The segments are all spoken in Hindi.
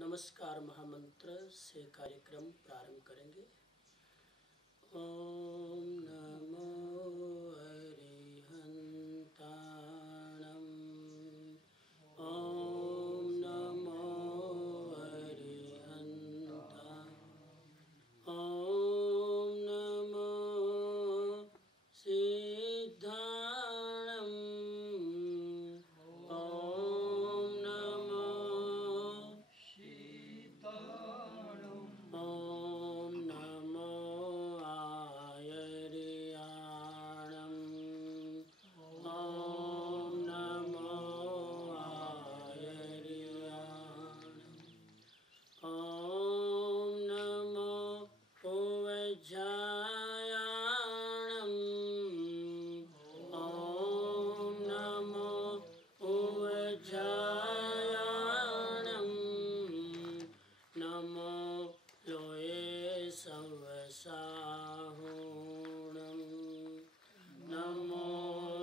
नमस्कार महामंत्र से कार्यक्रम प्रारंभ करेंगे। ओम नमो अरिहंताणं। ओम नमो अरिहंताणं। ओम नमो सिद्धाणं। ओम नमो ओम नमो आयर्याणं। ओम नमो आयर्याणं। ओम नमो उवज्झायाणं। ओम नमो उवज्झायाणं। नमो लोये सवसाहुणं। नमो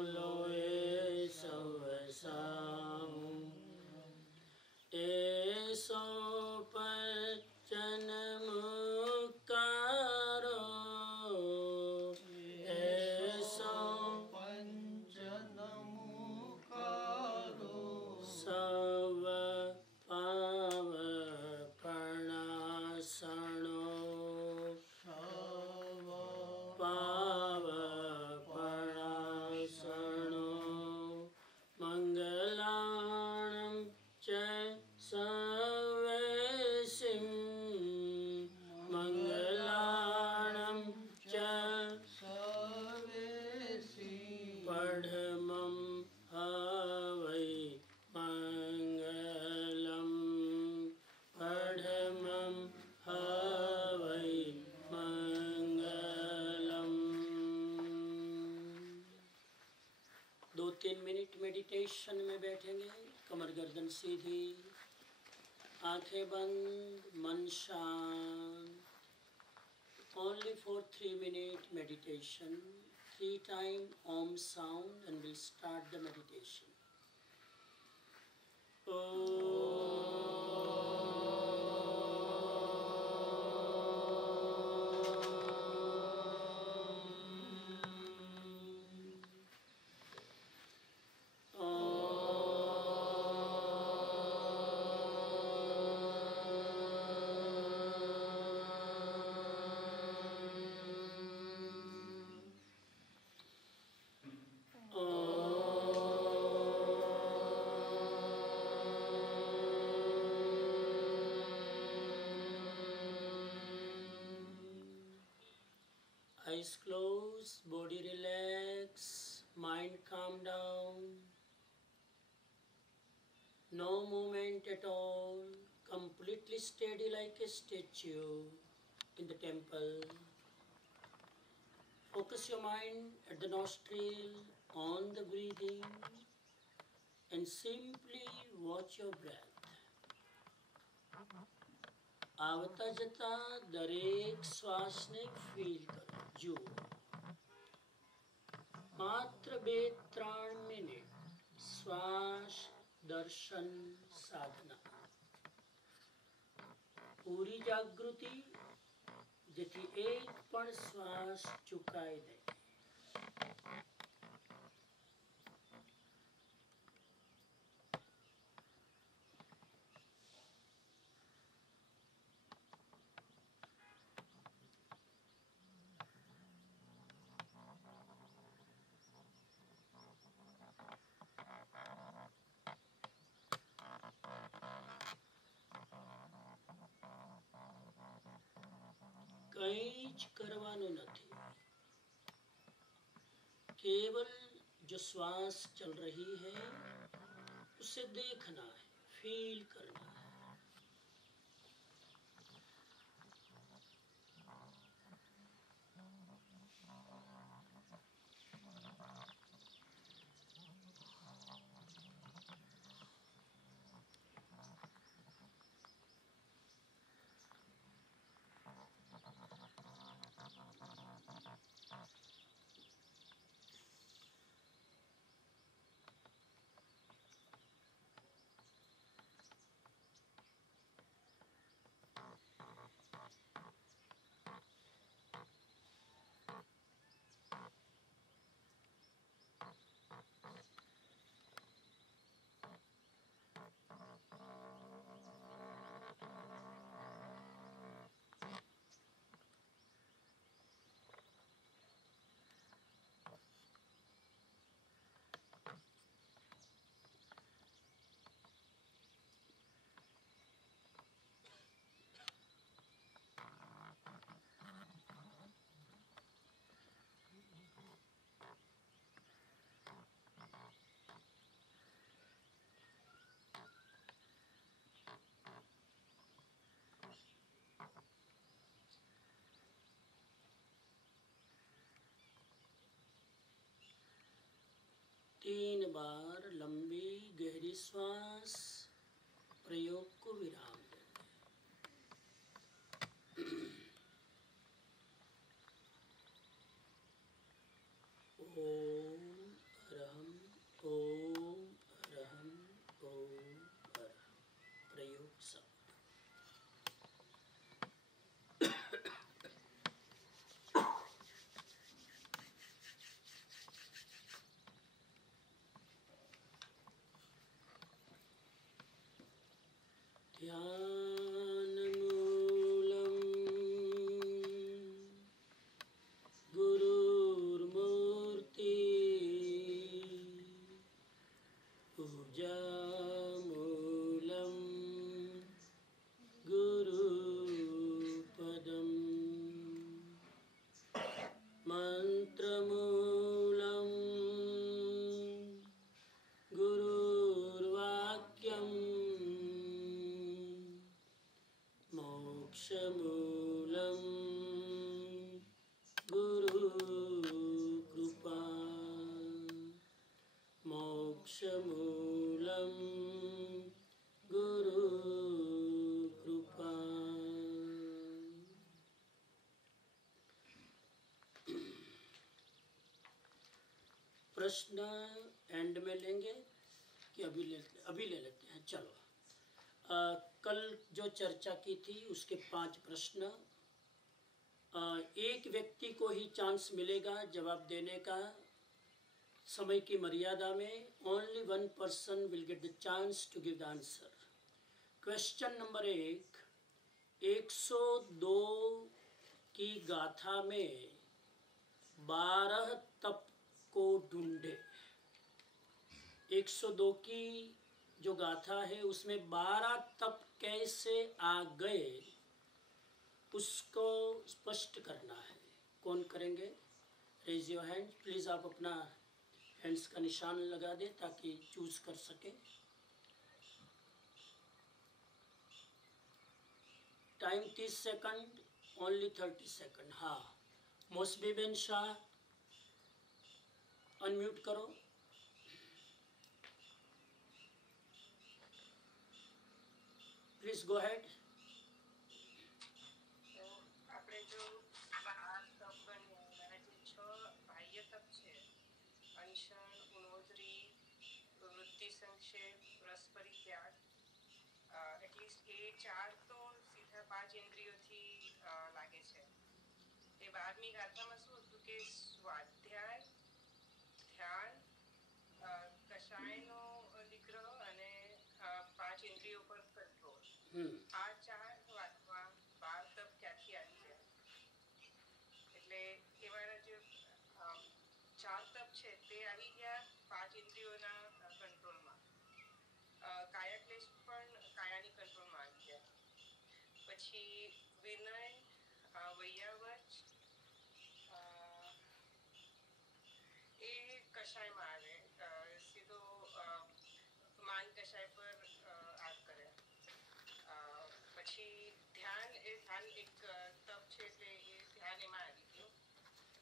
लोये सवसाहुणं। एसो पंचनमुक्कारो। एसो सव पावपणासनो। पावपणासनो। मंगलानं च सर्वेसिं। मंगलानं च पढमं हवै मंगलम्। पढमं हवै मंगलम्। 2-3 मिनट मेडिटेशन में बैठेंगे। कमर गर्दन सीधी, आंखें बंद, मन शांत। Only for 3 minute meditation. 3 time Om sound and we'll start the meditation. Eyes closed, body relax, mind calm down. No movement at all, completely steady like a statue in the temple. Focus your mind at the nostril, on the breathing, and simply watch your breath. આવતા જતા દરેક શ્વાસને ફીલ કરો, જુઓ. માત્ર 2-3 મિનિટ શ્વાસ દર્શન સાધના. પૂરી જાગૃતિ, જેથી એક પણ શ્વાસ ચૂકાય નહીં. કંઈ જ કરવાનું નથી, केवल जो श्वास चल रही है उसे देखना है, फील करना है. मोक्षमूलं गुरुकृपा। प्रश्न एंड में लेंगे कि अभी ले लेते हैं? चलो, कल जो चर्चा की थी उसके 5 प्रश्न। एक व्यक्ति को ही चांस मिलेगा जवाब देने का, समय की मर्यादा में। Only 1 person will get the chance to give the answer. Question number 1, 102 की गाथा में 12 तप को ढूंढे। 102 की जो गाथा है उसमें 12 तप कैसे आ गए उसको स्पष्ट करना है। कौन करेंगे? Raise your hand please. आप अपना हैंड्स का निशान लगा दें ताकि चूज कर सके। Time 30 second, only 30 second. हाँ, मोसबीबेन शाह अनम्यूट करो। Please go head. આપણે જો 12 તપ ગણીએ, એના જે 6 બાહ્ય તપ છે, અનશન, ગુણોદરી, વૃત્તિ સંક્ષેપ, રસ પરિત્યાગ, એટલીસ્ટ એ 4 તો સીધા 5 ઇન્દ્રિયોથી લાગે છે. એ 12મી ગાથામાં શું હતું કે સ્વાધ્યાય, ધ્યાન, કષાયનો નિગ્રહ અને 5 ઇન્દ્રિયો પર કંટ્રોલ, આ 4 વાતમાં 12 તપ ક્યાંથી આવી જાય? એટલે એવાળા જે 4 તપ છે તે આવી ગયા 5 ઇન્દ્રિયોના કંટ્રોલમાં. કાયાક્લેશ પણ કાયાની કંટ્રોલમાં આવી ગયા. પછી વિનય, વૈયાવચ, એ કષાયમાં આવે. સીધો માન કષાય પર આગ કરે. પછી ધ્યાન, એ ધ્યાન એક તપ છે એટલે એ ધ્યાન એમાં આવી ગયો.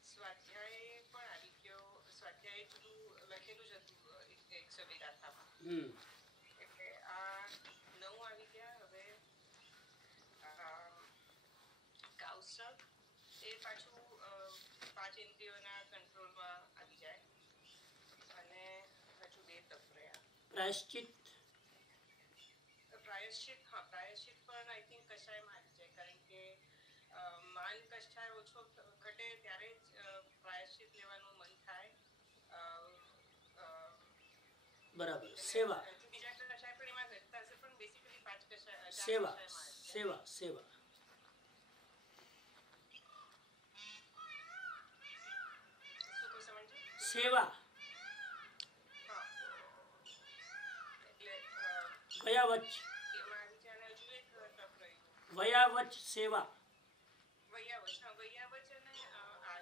સ્વાધ્યાય પણ આવી ગયો. સ્વાધ્યાય બધું લખેલું જ હતું 102 ગાથામાં. એટલે આ 9 આવી ગયા. હવે કૌશલ, એ પાછું 5 ઇન્દ્રિયોના કંટ્રોલમાં આવી જાય. અને હજુ 2 તપ રહ્યા. प्रायश्चित, પ્રાયશ્ચિત, હા, પ્રાયશ્ચિત પણ આઈ થિંક કષાયમાં આવી જાય. કારણ કે માન કષાય ઓછો ઘટે ત્યારે જ પ્રાયશ્ચિત લેવાનું મન થાય. बराबर। सेवा, બીજા કષાય પણ એમાં ઘટતા હશે, પણ બેસિકલી 5 કષાય, सेवा, सेवा, सेवा। શું કહો સમજો? सेवा, હા, એટલે वयावच, એમાં આવી જાય. અને હજુ એક તપ રહ્યું, वयावच सेवा। વૈયાવચ. હા, વૈયાવચ અને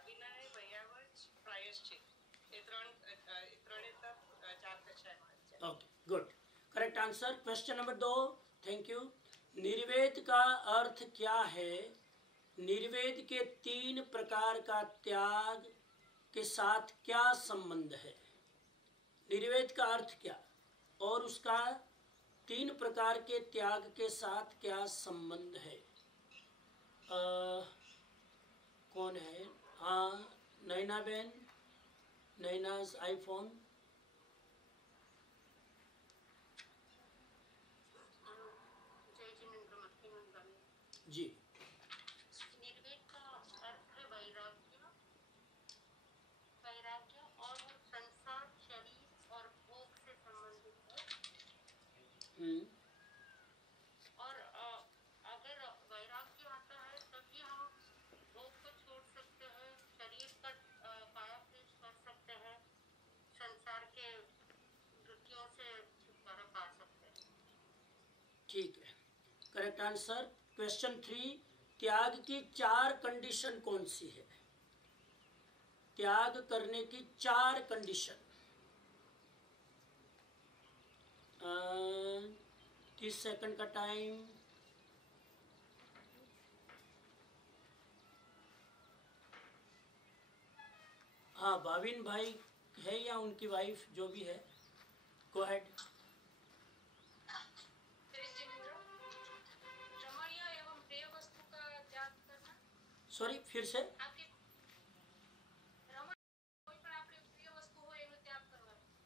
વિનય, વૈયાવચ, પ્રાયશ્ચિત, એ ત્રણે તપ 4 કક્ષામાં આવી જાય. Okay, good, correct answer. Question number 2, thank you. निर्वेद का अर्थ क्या है? निर्वेद के 3 प्रकार का त्याग के साथ क्या संबंध है? निर्वेद का अर्थ क्या और उसका 3 प्रकार के त्याग के साथ क्या संबंध है? कौन है? हाँ, नैना बहन, नैनाज आईफोन। जी, निर्वेद का अर्थ है वैराग्य, वैराग्य और संसार, शरीर और भोग से संबंधित है. और अगर वैराग्य आता है तभी हम भोग को छोड़ सकते हैं, शरीर का कायाक्लेश कर सकते हैं, संसार के वृत्तियों से छुटकारा पा सकते हैं. ठीक है, करेक्ट आंसर। क्वेश्चन 3, त्याग की 4 कंडीशन कौन सी है? त्याग करने की 4 कंडीशन। 30 सेकंड का टाइम। हाँ, भाविन भाई है या उनकी वाइफ, जो भी है। Go ahead. रमणीय एवं प्रिय वस्तु का त्याग करना। सॉरी, फिर से।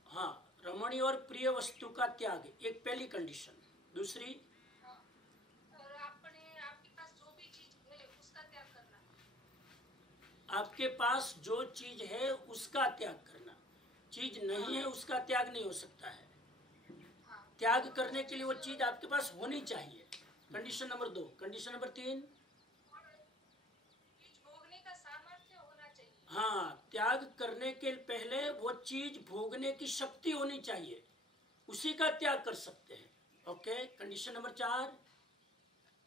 हाँ, रमणीय और प्रिय वस्तु का त्याग, एक पहली कंडीशन। दूसरी, और आपके पास जो भी चीज है उसका त्याग करना। आपके पास जो चीज है उसका त्याग करना। चीज नहीं है उसका त्याग नहीं हो सकता है। त्याग करने के लिए वो चीज आपके पास होनी चाहिए। Condition number 2। कंडीशन नंबर 3, चीज भोगने का सामर्थ्य होना चाहिए। हाँ, त्याग करने के पहले वो चीज भोगने की शक्ति होनी चाहिए, उसी का त्याग कर सकते हैं। ओके। कंडीशन नंबर 4,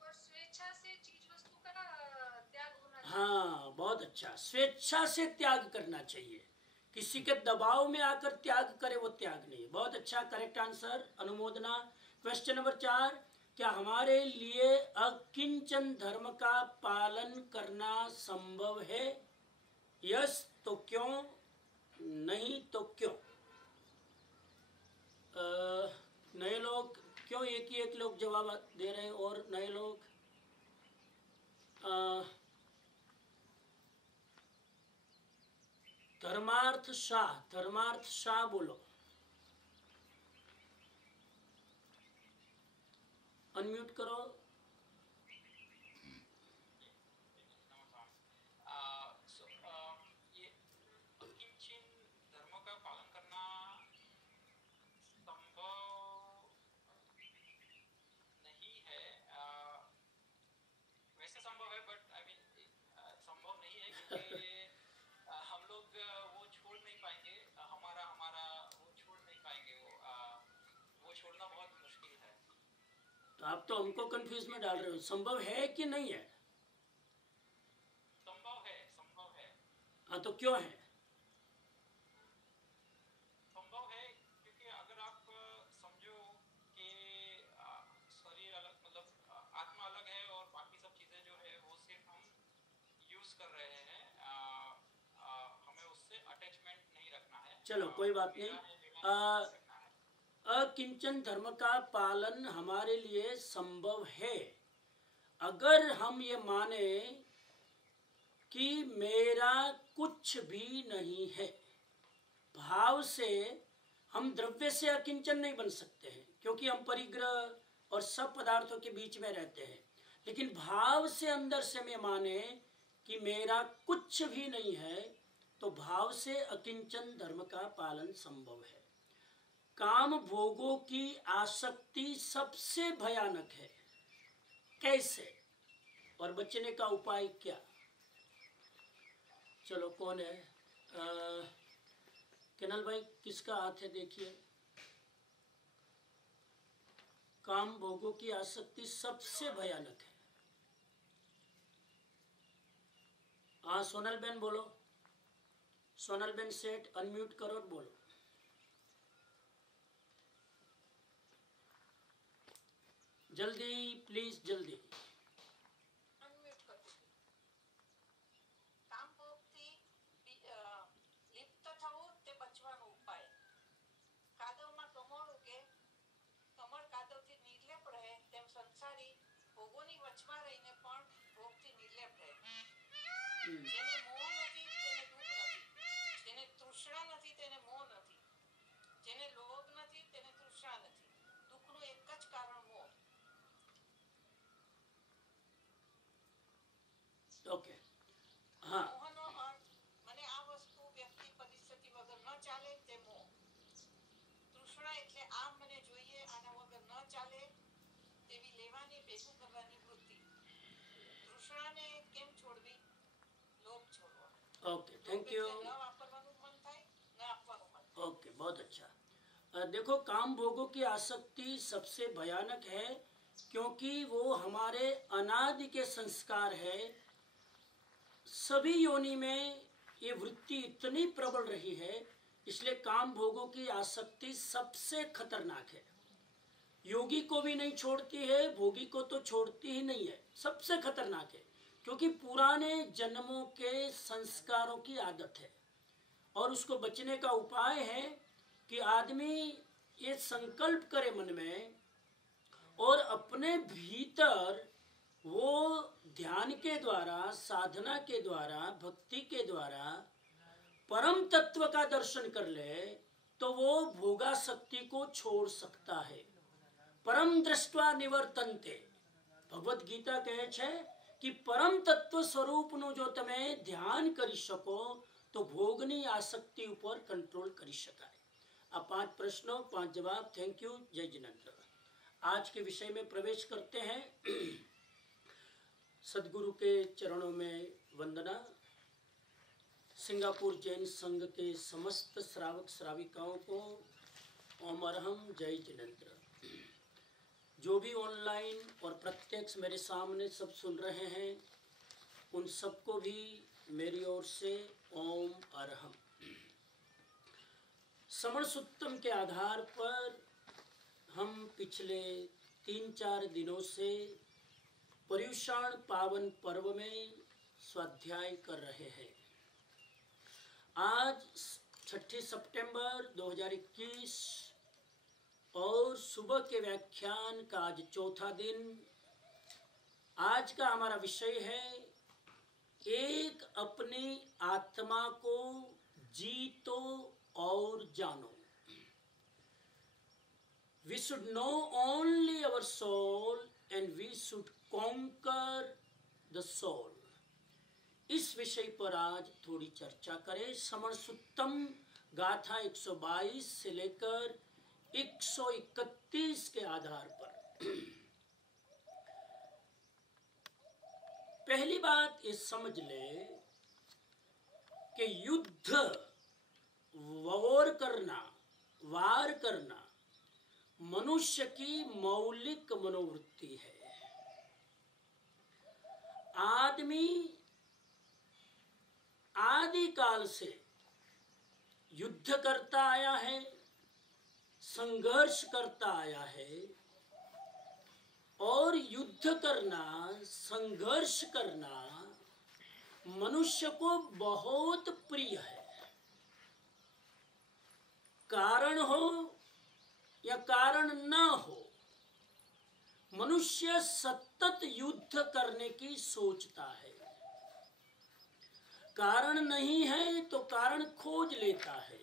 और स्वेच्छा से चीज वस्तु का त्याग होना चाहिए। हाँ, बहुत अच्छा, स्वेच्छा से त्याग करना चाहिए। किसी के दबाव में आकर त्याग करे वो त्याग नहीं। बहुत अच्छा, करेक्ट आंसर, अनुमोदना। क्वेश्चन नंबर 4, क्या हमारे लिए अकिंचन धर्म का पालन करना संभव है? यस तो क्यों, नहीं तो क्यों? नए लोग क्यों एक ही एक लोग जवाब दे रहे हैं? और नए लोग धर्मार्थ शाह बोलो, अनम्यूट करो। ये अकिंचन धर्म का पालन करना संभव नहीं है। वैसे संभव है, बट आई मीन संभव नहीं है क्योंकि हम लोग वो छोड़ नहीं पाएंगे। हमारा वो छोड़ नहीं पाएंगे। वो छोड़ना बहुत मुश्किल है। तो आप तो हमको कंफ्यूज में डाल रहे हो। संभव है कि नहीं है? संभव है, संभव है। हाँ, तो क्यों है? संभव है क्योंकि अगर आप समझो कि शरीर अलग, मतलब आत्मा अलग है और बाकी सब चीजें जो है वो सिर्फ हम यूज कर रहे हैं। हमें उससे अटैचमेंट नहीं रखना है। चलो कोई बात नहीं। अकिंचन धर्म का पालन हमारे लिए संभव है अगर हम ये माने कि मेरा कुछ भी नहीं है। भाव से हम द्रव्य से अकिंचन नहीं बन सकते हैं क्योंकि हम परिग्रह और सब पदार्थों के बीच में रहते हैं। लेकिन भाव से अंदर से मैं माने कि मेरा कुछ भी नहीं है, तो भाव से अकिंचन धर्म का पालन संभव है। काम भोगों की आसक्ति सबसे भयानक है। कैसे और बचने का उपाय क्या? चलो कौन है? केनल भाई, किसका हाथ है? देखिए, काम भोगों की आसक्ति सबसे भयानक है। हाँ, सोनल बेन बोलो। सोनल बेन सेठ, अनम्यूट करो और बोलो। जल्दी प्लीज, जल्दी। अनम्यूट कर दो। કામ ભોગથી લિપ્ત થવું તે બચવાનો ઉપાય. કાદવમાં કમળ ઉગે, કમળ કાદવથી નિર્લેપ રહે, તેમ સંસારી ભોગોની વચમાં રહીને પણ ભોગથી નિર્લેપ રહે. જેને મોહ નથી તેને દુઃખ નથી, જેને તૃષ્ણા નથી તેને મોહ નથી, જેને લોભ નથી તેને તૃષ્ણા નથી. દુઃખનું એક જ કારણ મોહ. ओके, हाँ, મોહનો અર્થ મને આ વસ્તુ વ્યક્તિ પરિસ્થિતિ વગર ન ચાલે તે મોહ. તૃષ્ણા એટલે આ મને જોઈએ, આના વગર ન ચાલે તેવી લેવાની ભેગું કરવાની વૃત્તિ. તૃષ્ણાને કેમ છોડવી? લોભ છોડવો. Okay, thank you. ન વાપરવાનું મન થાય, ન આપવાનું મન થાય. ओके, बहुत अच्छा। देखो, काम भोगों की आसक्ति सबसे भयानक है क्योंकि वो हमारे अनादि के संस्कार है। सभी योनि में ये वृत्ति इतनी प्रबल रही है, इसलिए काम भोगों की आसक्ति सबसे खतरनाक है। योगी को भी नहीं छोड़ती है, भोगी को तो छोड़ती ही नहीं है। सबसे खतरनाक है क्योंकि पुराने जन्मों के संस्कारों की आदत है। और उसको बचने का उपाय है कि आदमी ये संकल्प करे मन में और अपने भीतर वो ध्यान के द्वारा, साधना के द्वारा, भक्ति के द्वारा परम तत्व का दर्शन कर ले तो वो भोगासक्ति को छोड़ सकता है। परम दृष्टवा निवर्तन्ते, भगवत गीता कहे छे कि परम तत्व स्वरूप नु जो तमे ध्यान करी सको तो भोगनी आसक्ति ऊपर कंट्रोल करी शकाय। आ 5 प्रश्नों 5 जवाब। Thank you. जय जिनेंद्र। आज के विषय में प्रवेश करते हैं। सदगुरु के चरणों में वंदना। सिंगापुर जैन संघ के समस्त श्रावक श्राविकाओं को ओम अरहम। जय जिनेंद्र। जो भी ऑनलाइन और प्रत्यक्ष मेरे सामने सब सुन रहे हैं उन सबको भी मेरी ओर से ओम अरहम। श्रवण सुत्तम के आधार पर हम पिछले 3-4 दिनों से पर्युषण पावन पर्व में स्वाध्याय कर रहे हैं। आज 6 सितंबर 2021 और सुबह के व्याख्यान का आज चौथा दिन। आज का हमारा विषय है एक अपनी आत्मा को जीतो और जानो। We should know only our soul and we should conquer the soul। इस विषय पर आज थोड़ी चर्चा करें। श्रवण सुत्तम गाथा 122 से लेकर 131 के आधार पर। पहली बात ये समझ ले कि युद्ध, वार करना मनुष्य की मौलिक मनोवृत्ति है। आदमी आदि काल से युद्ध करता आया है, संघर्ष करता आया है और युद्ध करना, संघर्ष करना मनुष्य को बहुत प्रिय है। कारण हो या कारण न हो, मनुष्य सतत युद्ध करने की सोचता है। कारण नहीं है तो कारण खोज लेता है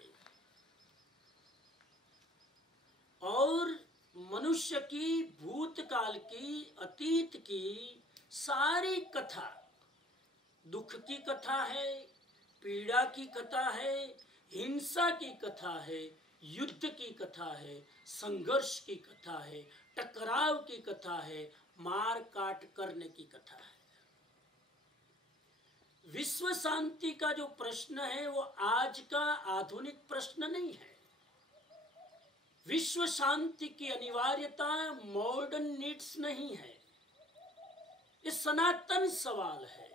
और मनुष्य की भूतकाल की, अतीत की सारी कथा, दुख की कथा है, पीड़ा की कथा है, हिंसा की कथा है, युद्ध की कथा है, संघर्ष की कथा है, टकराव की कथा है, मार काट करने की कथा है। विश्व शांति का जो प्रश्न है वो आज का आधुनिक प्रश्न नहीं है। विश्व शांति की अनिवार्यता मॉडर्न नीड्स नहीं है, ये सनातन सवाल है।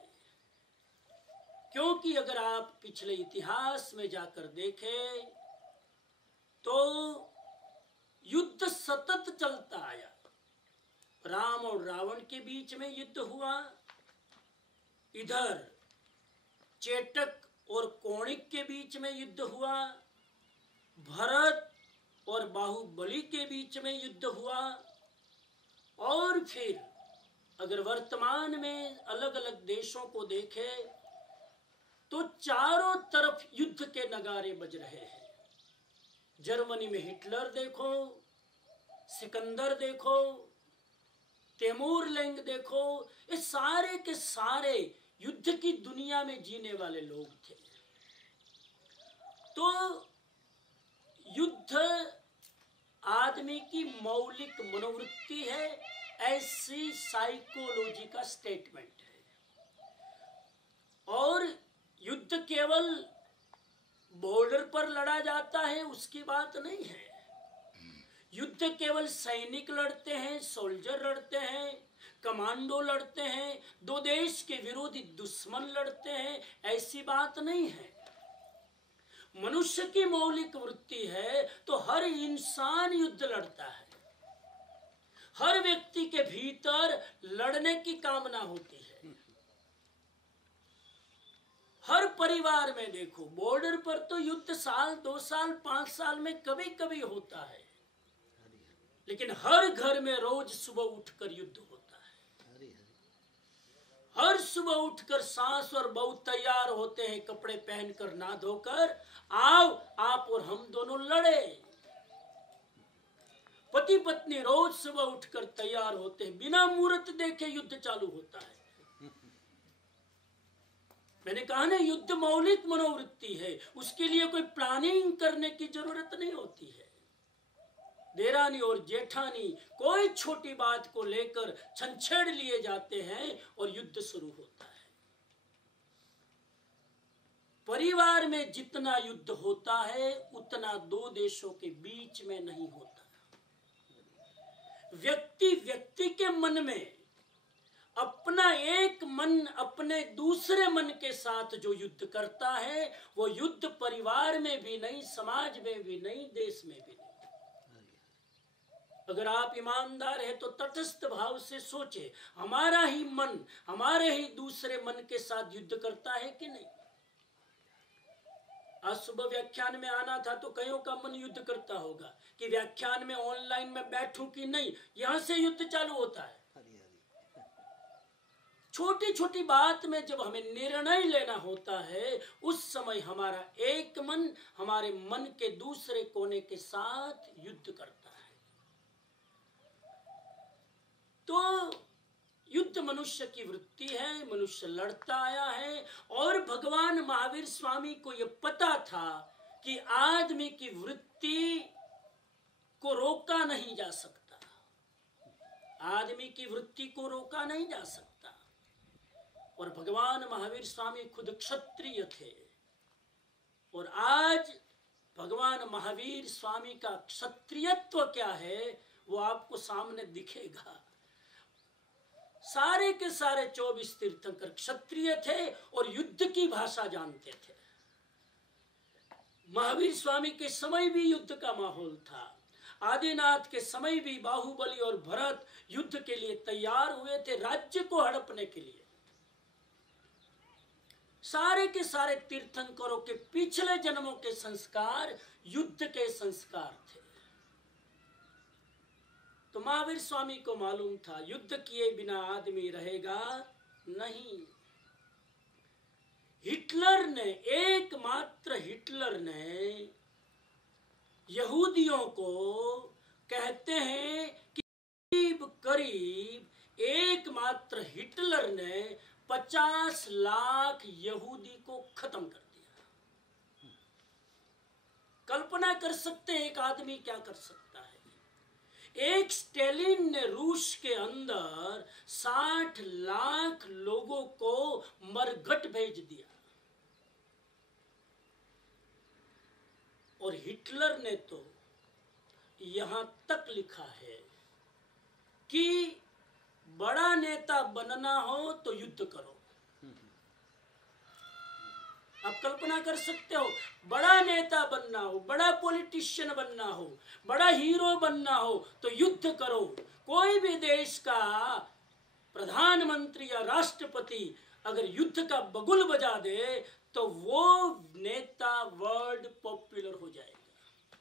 क्योंकि अगर आप पिछले इतिहास में जाकर देखें तो युद्ध सतत चलता आया। राम और रावण के बीच में युद्ध हुआ, इधर चेटक और कौणिक के बीच में युद्ध हुआ, भरत और बाहुबली के बीच में युद्ध हुआ, और फिर अगर वर्तमान में अलग अलग देशों को देखें तो चारों तरफ युद्ध के नगारे बज रहे हैं। जर्मनी में हिटलर देखो, सिकंदर देखो, तैमूर लैंग देखो, ये सारे के सारे युद्ध की दुनिया में जीने वाले लोग थे। तो युद्ध आदमी की मौलिक मनोवृत्ति है, ऐसी साइकोलॉजी का स्टेटमेंट है। और युद्ध केवल बॉर्डर पर लड़ा जाता है उसकी बात नहीं है। युद्ध केवल सैनिक लड़ते हैं, सोल्जर लड़ते हैं, कमांडो लड़ते हैं, दो देश के विरोधी दुश्मन लड़ते हैं, ऐसी बात नहीं है। मनुष्य की मौलिक वृत्ति है तो हर इंसान युद्ध लड़ता है। हर व्यक्ति के भीतर लड़ने की कामना होती है। हर परिवार में देखो, बॉर्डर पर तो युद्ध साल 2 साल 5 साल में कभी कभी होता है। लेकिन हर घर में रोज सुबह उठकर युद्ध होता है। हर सुबह उठकर सास और बहू तैयार होते हैं, कपड़े पहनकर ना धोकर, आओ आप और हम दोनों लड़े। पति पत्नी रोज सुबह उठकर तैयार होते हैं, बिना मुहूर्त देखे युद्ध चालू होता है। मैंने कहा ना, युद्ध मौलिक मनोवृत्ति है, उसके लिए कोई प्लानिंग करने की जरूरत नहीं होती है। देरानी और जेठानी कोई छोटी बात को लेकर छंछेड़ लिए जाते हैं और युद्ध शुरू होता है। परिवार में जितना युद्ध होता है उतना दो देशों के बीच में नहीं होता। व्यक्ति व्यक्ति के मन में अपना एक मन अपने दूसरे मन के साथ जो युद्ध करता है, वो युद्ध परिवार में भी नहीं, समाज में भी नहीं, देश में भी नहीं। अगर आप ईमानदार हैं तो तटस्थ भाव से सोचे, हमारा ही मन हमारे ही दूसरे मन के साथ युद्ध करता है कि नहीं। आज सुबह व्याख्यान में आना था तो कईयों का मन युद्ध करता होगा कि व्याख्यान में ऑनलाइन में बैठूं कि नहीं, यहां से युद्ध चालू होता है। छोटी छोटी बात में जब हमें निर्णय लेना होता है, उस समय हमारा एक मन हमारे मन के दूसरे कोने के साथ युद्ध करता है। तो युद्ध मनुष्य की वृत्ति है, मनुष्य लड़ता आया है। और भगवान महावीर स्वामी को यह पता था कि आदमी की वृत्ति को रोका नहीं जा सकता, आदमी की वृत्ति को रोका नहीं जा सकता। और भगवान महावीर स्वामी खुद क्षत्रिय थे, और आज भगवान महावीर स्वामी का क्षत्रियत्व क्या है वो आपको सामने दिखेगा। सारे के सारे 24 तीर्थंकर क्षत्रिय थे और युद्ध की भाषा जानते थे। महावीर स्वामी के समय भी युद्ध का माहौल था। आदिनाथ के समय भी बाहुबली और भरत युद्ध के लिए तैयार हुए थे, राज्य को हड़पने के लिए। सारे के सारे तीर्थंकरों के पिछले जन्मों के संस्कार युद्ध के संस्कार थे। तो महावीर स्वामी को मालूम था युद्ध किए बिना आदमी रहेगा नहीं। हिटलर ने, एकमात्र हिटलर ने यहूदियों को कहते हैं कि करीब एकमात्र हिटलर ने 50 लाख यहूदी को खत्म कर दिया। कल्पना कर सकते हैं एक आदमी क्या कर सकता है। एक स्टेलिन ने रूस के अंदर 60 लाख लोगों को मरघट भेज दिया, और हिटलर ने तो यहां तक लिखा है कि बड़ा नेता बनना हो तो युद्ध करो। आप कल्पना कर सकते हो, बड़ा नेता बनना हो, बड़ा पॉलिटिशियन बनना हो, बड़ा हीरो बनना हो तो युद्ध करो। कोई भी देश का प्रधानमंत्री या राष्ट्रपति अगर युद्ध का बगुल बजा दे तो वो नेता वर्ल्ड पॉपुलर हो जाएगा।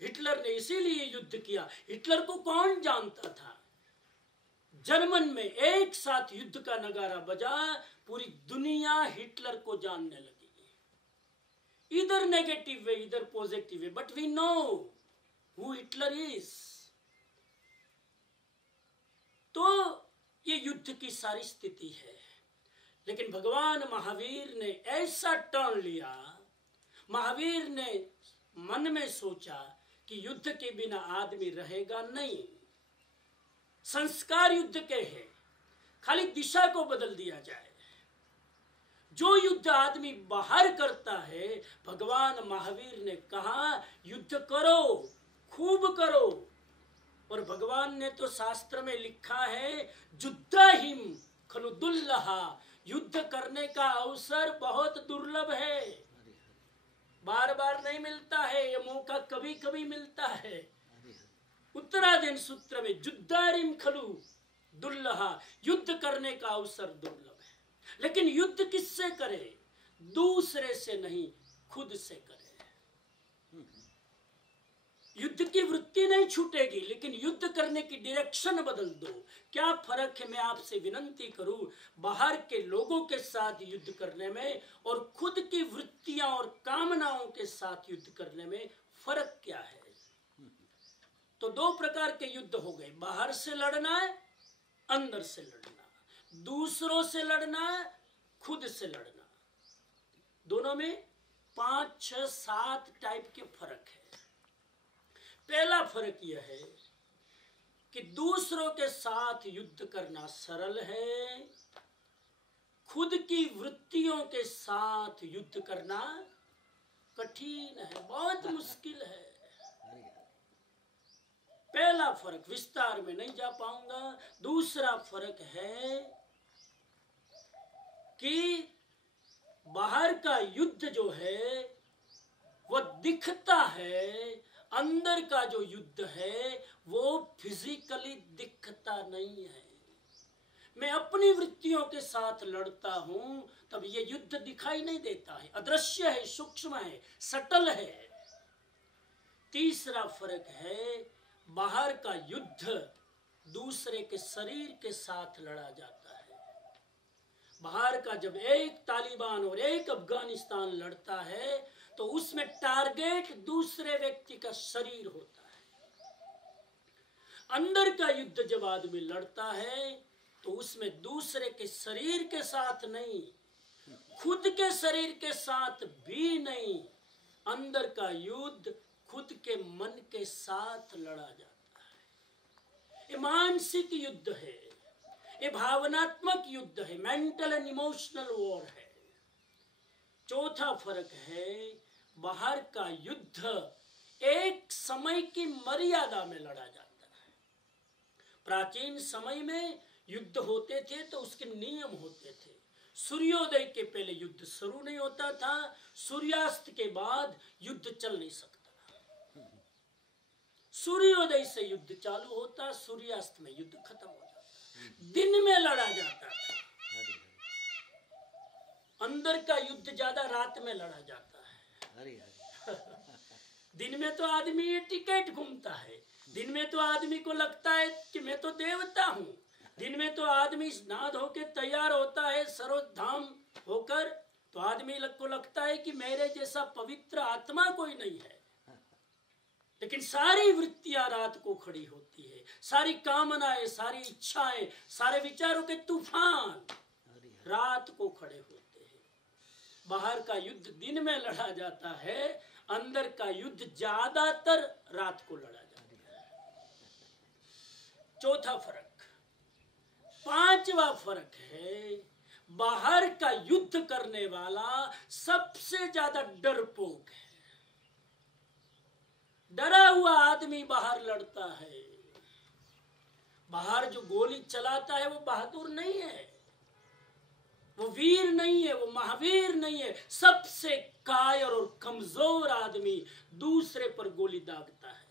हिटलर ने इसीलिए युद्ध किया। हिटलर को कौन जानता था? जर्मन में एक साथ युद्ध का नगारा बजा, पूरी दुनिया हिटलर को जानने लगी। इधर नेगेटिव वे, इधर positive way, but we know who Hitler is. तो ये युद्ध की सारी स्थिति है। लेकिन भगवान महावीर ने ऐसा टर्न लिया, महावीर ने मन में सोचा कि युद्ध के बिना आदमी रहेगा नहीं। संस्कार युद्ध के हैं, खाली दिशा को बदल दिया जाए। जो युद्ध आदमी बाहर करता है, भगवान महावीर ने कहा युद्ध करो, खूब करो। और भगवान ने तो शास्त्र में लिखा है युद्धहिम खलु दुर्लहा, युद्ध करने का अवसर बहुत दुर्लभ है, बार बार नहीं मिलता है, ये मौका कभी कभी मिलता है। उत्तराधीन सूत्र में युद्धारिम खलु दुर्लहा, युद्ध करने का अवसर दुर्लभ है। लेकिन युद्ध किससे करे? दूसरे से नहीं, खुद से करे। युद्ध की वृत्ति वृत्ति नहीं छूटेगी, लेकिन युद्ध करने की डायरेक्शन बदल दो। क्या फर्क है, मैं आपसे विनंती करूं, बाहर के लोगों के साथ युद्ध करने में और खुद की वृत्तियां और कामनाओं के साथ युद्ध करने में फर्क क्या है? तो दो प्रकार के युद्ध हो गए, बाहर से लड़ना है, अंदर से लड़ना, दूसरों से लड़ना है, खुद से लड़ना। दोनों में 5, 6, 7 टाइप के फर्क है। पहला फर्क यह है कि दूसरों के साथ युद्ध करना सरल है, खुद की वृत्तियों के साथ युद्ध करना कठिन है, बहुत मुश्किल है। पहला फर्क, विस्तार में नहीं जा पाऊंगा। दूसरा फर्क है कि बाहर का युद्ध जो है वो दिखता है, अंदर का जो युद्ध है वो फिजिकली दिखता नहीं है। मैं अपनी वृत्तियों के साथ लड़ता हूं तब ये युद्ध दिखाई नहीं देता है, अदृश्य है, सूक्ष्म है, सटल है। तीसरा फर्क है, बाहर का युद्ध दूसरे के शरीर के साथ लड़ा जाता है। बाहर का जब एक तालिबान और एक अफगानिस्तान लड़ता है तो उसमें टारगेट दूसरे व्यक्ति का शरीर होता है। अंदर का युद्ध जब आदमी लड़ता है तो उसमें दूसरे के शरीर के साथ नहीं, खुद के शरीर के साथ भी नहीं, अंदर का युद्ध खुद के मन के साथ लड़ा जाता है। ये मानसिक युद्ध है, ये भावनात्मक युद्ध है, मेंटल एंड इमोशनल वॉर है। चौथा फर्क है, बाहर का युद्ध एक समय की मर्यादा में लड़ा जाता है। प्राचीन समय में युद्ध होते थे तो उसके नियम होते थे। सूर्योदय के पहले युद्ध शुरू नहीं होता था, सूर्यास्त के बाद युद्ध चल नहीं सकता। सूर्योदय से युद्ध चालू होता, सूर्यास्त में युद्ध खत्म हो जाता। दिन में लड़ा जाता था। अंदर का युद्ध ज्यादा रात में लड़ा जाता है। दिन में तो आदमी ये टिकट घूमता है, दिन में तो आदमी को लगता है कि मैं तो देवता हूँ, दिन में तो आदमी स्नान होकर तैयार होता है सर्वधाम होकर, तो आदमी को लगता है कि मेरे जैसा पवित्र आत्मा कोई नहीं है। लेकिन सारी वृत्तियां रात को खड़ी होती है, सारी कामनाएं, सारी इच्छाएं, सारे विचारों के तूफान रात को खड़े होते हैं। बाहर का युद्ध दिन में लड़ा जाता है, अंदर का युद्ध ज्यादातर रात को लड़ा जाता है। चौथा फर्क। पांचवा फर्क है, बाहर का युद्ध करने वाला सबसे ज्यादा डरपोक है। डरा हुआ आदमी बाहर लड़ता है। बाहर जो गोली चलाता है वो बहादुर नहीं है, वो वीर नहीं है, वो महावीर नहीं है। सबसे कायर और कमजोर आदमी दूसरे पर गोली दागता है।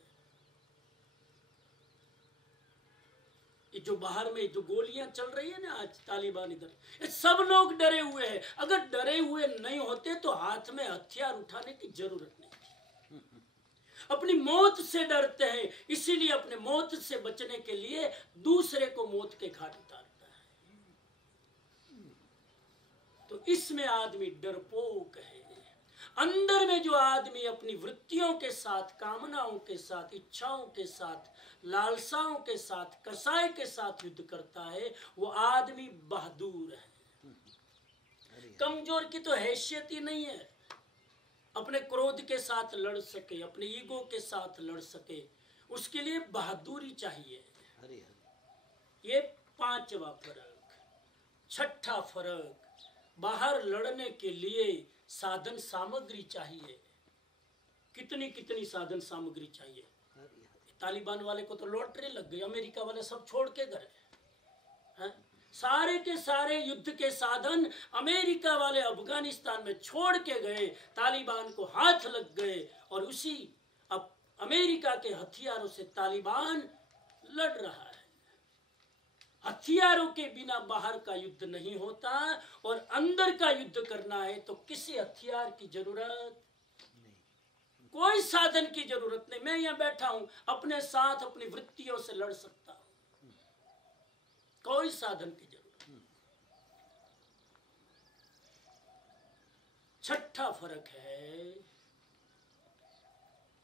ये जो बाहर में जो गोलियां चल रही है ना आज तालिबान इधर, ये सब लोग डरे हुए हैं। अगर डरे हुए नहीं होते तो हाथ में हथियार उठाने की जरूरत नहीं। अपनी मौत से डरते हैं, इसीलिए अपने मौत से बचने के लिए दूसरे को मौत के घाट उतारता है। तो इसमें आदमी डरपोक है। अंदर में जो आदमी अपनी वृत्तियों के साथ, कामनाओं के साथ, इच्छाओं के साथ, लालसाओं के साथ, कसाई के साथ युद्ध करता है, वो आदमी बहादुर है। कमजोर की तो हैसियत ही नहीं है। अपने क्रोध के साथ लड़ सके, अपने ईगो के साथ लड़ सके, उसके लिए बहादुरी चाहिए। ये पांचवा फर्क। छठा फर्क, बाहर लड़ने के लिए साधन सामग्री चाहिए। कितनी कितनी साधन सामग्री चाहिए। तालिबान वाले को तो लॉटरी लग गई, अमेरिका वाले सब छोड़ के गए। सारे के सारे युद्ध के साधन अमेरिका वाले अफगानिस्तान में छोड़ के गए, तालिबान को हाथ लग गए और उसी अब अमेरिका के हथियारों से तालिबान लड़ रहा है। हथियारों के बिना बाहर का युद्ध नहीं होता और अंदर का युद्ध करना है तो किसी हथियार की जरूरत नहीं। कोई साधन की जरूरत नहीं। मैं यहां बैठा हूं, अपने साथ अपनी वृत्तियों से लड़ सकता हूं, कोई साधन की जरूरत नहीं। छठा फर्क है,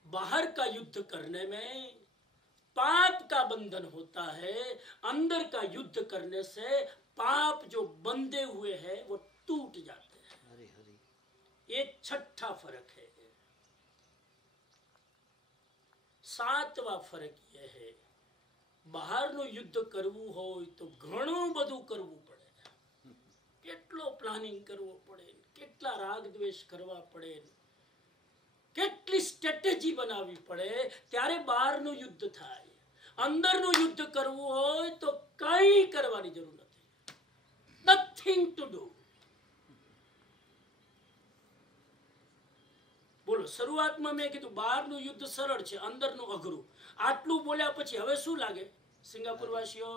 बाहर का युद्ध करने में पाप का बंधन होता है, अंदर का युद्ध करने से पाप जो बंधे हुए हैं वो टूट जाते हैं। हरि हरि। ये छठा फर्क है। सातवा फर्क यह है, બહારનું યુદ્ધ કરવું હોય તો ઘણું બધું કરવું પડે, કેટલો પ્લાનિંગ કરવો પડે, કેટલા રાગ દ્વેષ કરવા પડે, કેટલી સ્ટ્રેટેજી બનાવવી પડે, ત્યારે બહારનું યુદ્ધ થાય. અંદરનું યુદ્ધ કરવું હોય તો કંઈ કરવાની જરૂર નથી, નથિંગ ટુ ડુ. બોલો, શરૂઆતમાં મેં કીધું બહારનું યુદ્ધ સરળ છે, અંદરનું અઘરું. આટલું બોલ્યા પછી હવે શું લાગે સિંગાપુર વાસીઓ?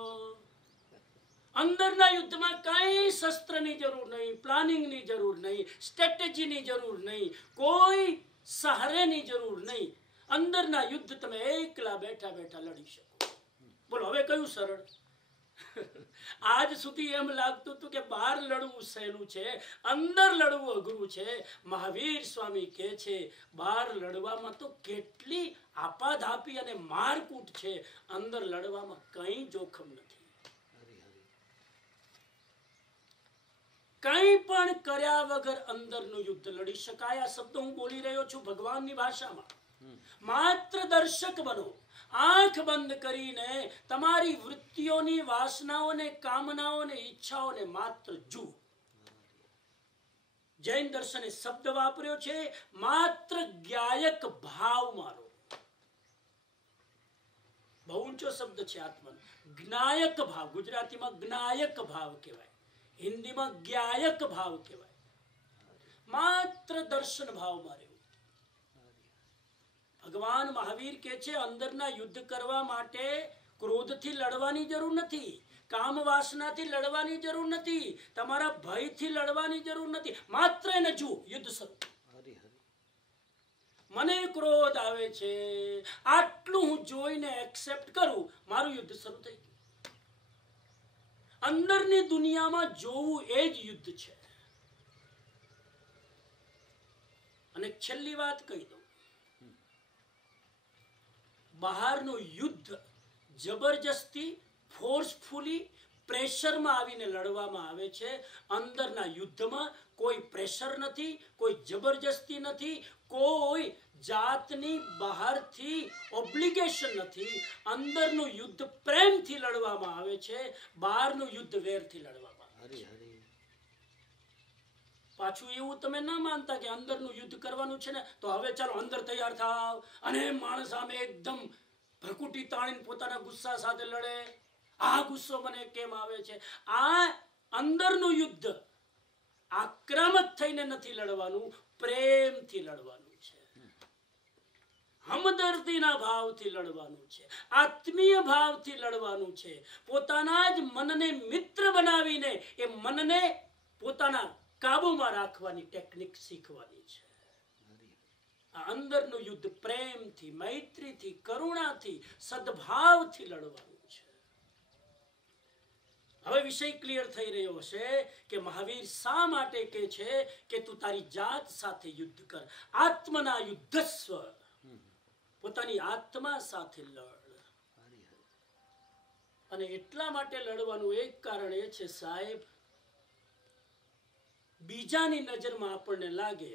અંદરના યુદ્ધમાં કઈ શસ્ત્રની જરૂર નહીં, પ્લાનિંગની જરૂર નહીં, સ્ટ્રેટેજીની જરૂર નહીં, કોઈ સહારેની જરૂર નહીં. અંદરના યુદ્ધ તમે એકલા બેઠા બેઠા લડી શકો. બોલો, હવે કયું સરળ? આજ સુધી એમ લાગતું હતું કે બહાર લડવું સહેલું છે, અંદર લડવું અઘરું છે. મહાવીર સ્વામી કહે છે બહાર લડવામાં તો કેટલી આપાધાપી અને મારકૂટ છે, અંદર લડવામાં કઈ જોખમ નથી. કઈ પણ કર્યા વગર અંદરનું યુદ્ધ લડી શકાય. આ શબ્દ હું બોલી રહ્યો છું ભગવાનની ભાષામાં. માત્ર દર્શક બનો, આંખ બંધ કરીને તમારી વૃત્તિઓની વાસનાઓને, કામનાઓને, ઈચ્છાઓને માત્ર જુઓ. જૈન દર્શને શબ્દ વાપર્યો છે માત્ર જ્ઞાયક ભાવ મારો. બહુ ઊંચો શબ્દ છે આત્મન. જ્ઞાયક ભાવ, ગુજરાતીમાં જ્ઞાયક ભાવ કહેવાય, હિન્દીમાં જ્ઞાયક ભાવ કહેવાય. માત્ર દર્શન ભાવ માર્યો. ભગવાન મહાવીર કહે છે અંદરના યુદ્ધ કરવા માટે ક્રોધથી લડવાની જરૂર નથી, કામ વાસનાથી લડવાની જરૂર નથી, તમારા ભયથી લડવાની જરૂર નથી. માત્ર એને જુઓ, યુદ્ધ શરૂ. મને ક્રોધ આવે છે, આટલું હું જોઈને એક્સેપ્ટ કરું, મારું યુદ્ધ શરૂ થઈ ગયું. અંદરની દુનિયામાં જોવું એ જ યુદ્ધ છે. અને છેલ્લી વાત કહી દઉં, બહારનું યુદ્ધ જબરજસ્તી, ફોર્સફુલી, પ્રેશરમાં આવીને લડવામાં આવે છે. અંદરના યુદ્ધમાં કોઈ પ્રેશર નથી, કોઈ જબરજસ્તી નથી, કોઈ જાતની બહારથી ઓબ્લિગેશન નથી. અંદરનું યુદ્ધ પ્રેમથી લડવામાં આવે છે, બહારનું યુદ્ધ વેરથી લડવામાં આવે છે. પાછું એવું તમે ના માનતા કે અંદરનું યુદ્ધ કરવાનું છે ને તો હવે ચાલો અંદર તૈયાર થાવ અને માણસ સામે એકદમ ભ્રકુટી તાણીને પોતાના ગુસ્સા સાથે લડે. આ ગુસ્સો મને કેમ આવે છે? આ અંદરનું યુદ્ધ આક્રમક થઈને નથી લડવાનું, પ્રેમથી લડવાનું છે, હમદર્દીના ભાવથી લડવાનું છે, આત્મીય ભાવથી લડવાનું છે. પોતાના જ મનને મિત્ર બનાવીને એ મનને પોતાના કાબુમાં રાખવાની ટેકનિક શીખવાની છે. આ અંદરનું યુદ્ધ પ્રેમથી, મૈત્રીથી, કરુણાથી, સદભાવથી લડવાનું છે. હવે વિષય ક્લિયર થઈ રહ્યો હશે કે મહાવીર શા માટે કહે છે કે તું તારી જાત સાથે યુદ્ધ કર. આત્મના યુદ્ધસ્વ, પોતાની આત્મા સાથે લડ. અને એટલા માટે લડવાનું એક કારણ એ છે સાહેબ, બીજાની નજરમાં આપણને લાગે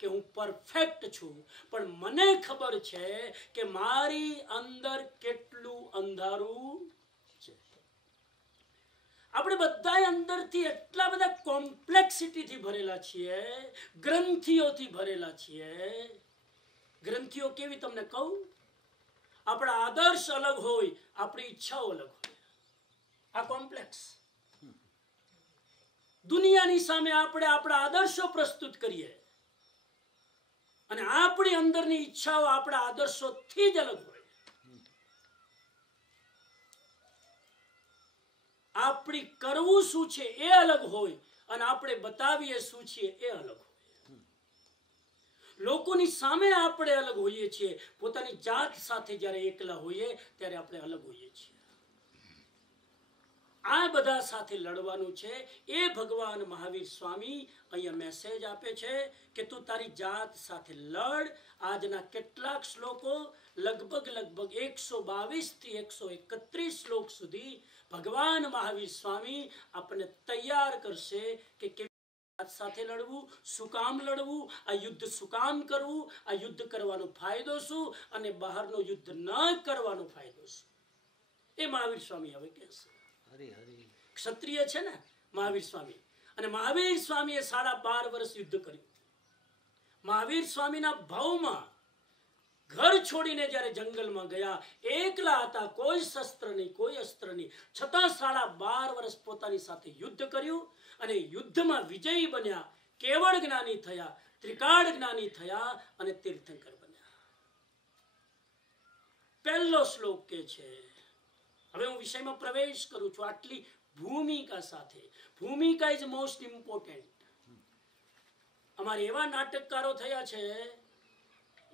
કે હું પરફેક્ટ છું, પણ મને ખબર છે કે મારી અંદર કેટલું અંધારું છે. આપણે બધા અંદરથી એટલા બધા કોમ્પ્લેક્સિટીથી ભરેલા છીએ, ગ્રંથિઓથી ભરેલા છીએ. ગ્રંથિઓ કેવી તમને કહું? આપણા આદર્શ અલગ હોય, આપણી ઈચ્છાઓ અલગ હોય. આ કોમ્પ્લેક્સ. દુનિયાની સામે આપણે આપણા આદર્શો પ્રસ્તુત કરીએ અને આપણી અંદરની ઈચ્છાઓ આપણા આદર્શોથી જ અલગ હોય. આપણી કરવું શું છે એ અલગ હોય અને આપણે બતાવીએ શું છીએ એ અલગ હોય. લોકોની સામે આપણે અલગ હોઈએ છીએ, પોતાની જાત સાથે જ્યારે એકલા હોઈએ ત્યારે આપણે અલગ હોઈએ છીએ. આ બધા સાથે લડવાનું છે. એ ભગવાન મહાવીર સ્વામી અહીંયા મેસેજ આપે છે કે તું તારી જાત સાથે લડ. આજના કેટલાક શ્લોકો લગભગ 122 થી 131 શ્લોક સુધી ભગવાન મહાવીર સ્વામી આપણને તૈયાર કરશે કે કેવી જાત સાથે લડવું, શું કામ લડવું, આ યુદ્ધ શું કામ કરવું, આ યુદ્ધ કરવાનો ફાયદો શું અને બહારનો યુદ્ધ ન કરવાનો ફાયદો શું, એ મહાવીર સ્વામી હવે કહેશે. ક્ષત્રિય છે ને મહાવીર સ્વામી, અને મહાવીર સ્વામીએ 12.5 વર્ષ યુદ્ધ કર્યું. મહાવીર સ્વામીના ભાવમાં ઘર છોડીને જ્યારે જંગલમાં ગયા, એકલા હતા, કોઈ શસ્ત્ર નહીં, કોઈ અસ્ત્ર નહીં, છતાં 12.5 વર્ષ પોતાની સાથે યુદ્ધ કર્યું અને યુદ્ધમાં વિજયી બન્યા, કેવળ જ્ઞાની થયા, ત્રિકાળ જ્ઞાની થયા અને તીર્થંકર બન્યા. પહેલો શ્લોક કે છે, હવે હું વિષયમાં પ્રવેશ કરું છું આટલી ભૂમિકા સાથે. ભૂમિકા ઇઝ મોસ્ટ ઇમ્પોર્ટન્ટ. અમારે એવા નાટકકારો થયા છે,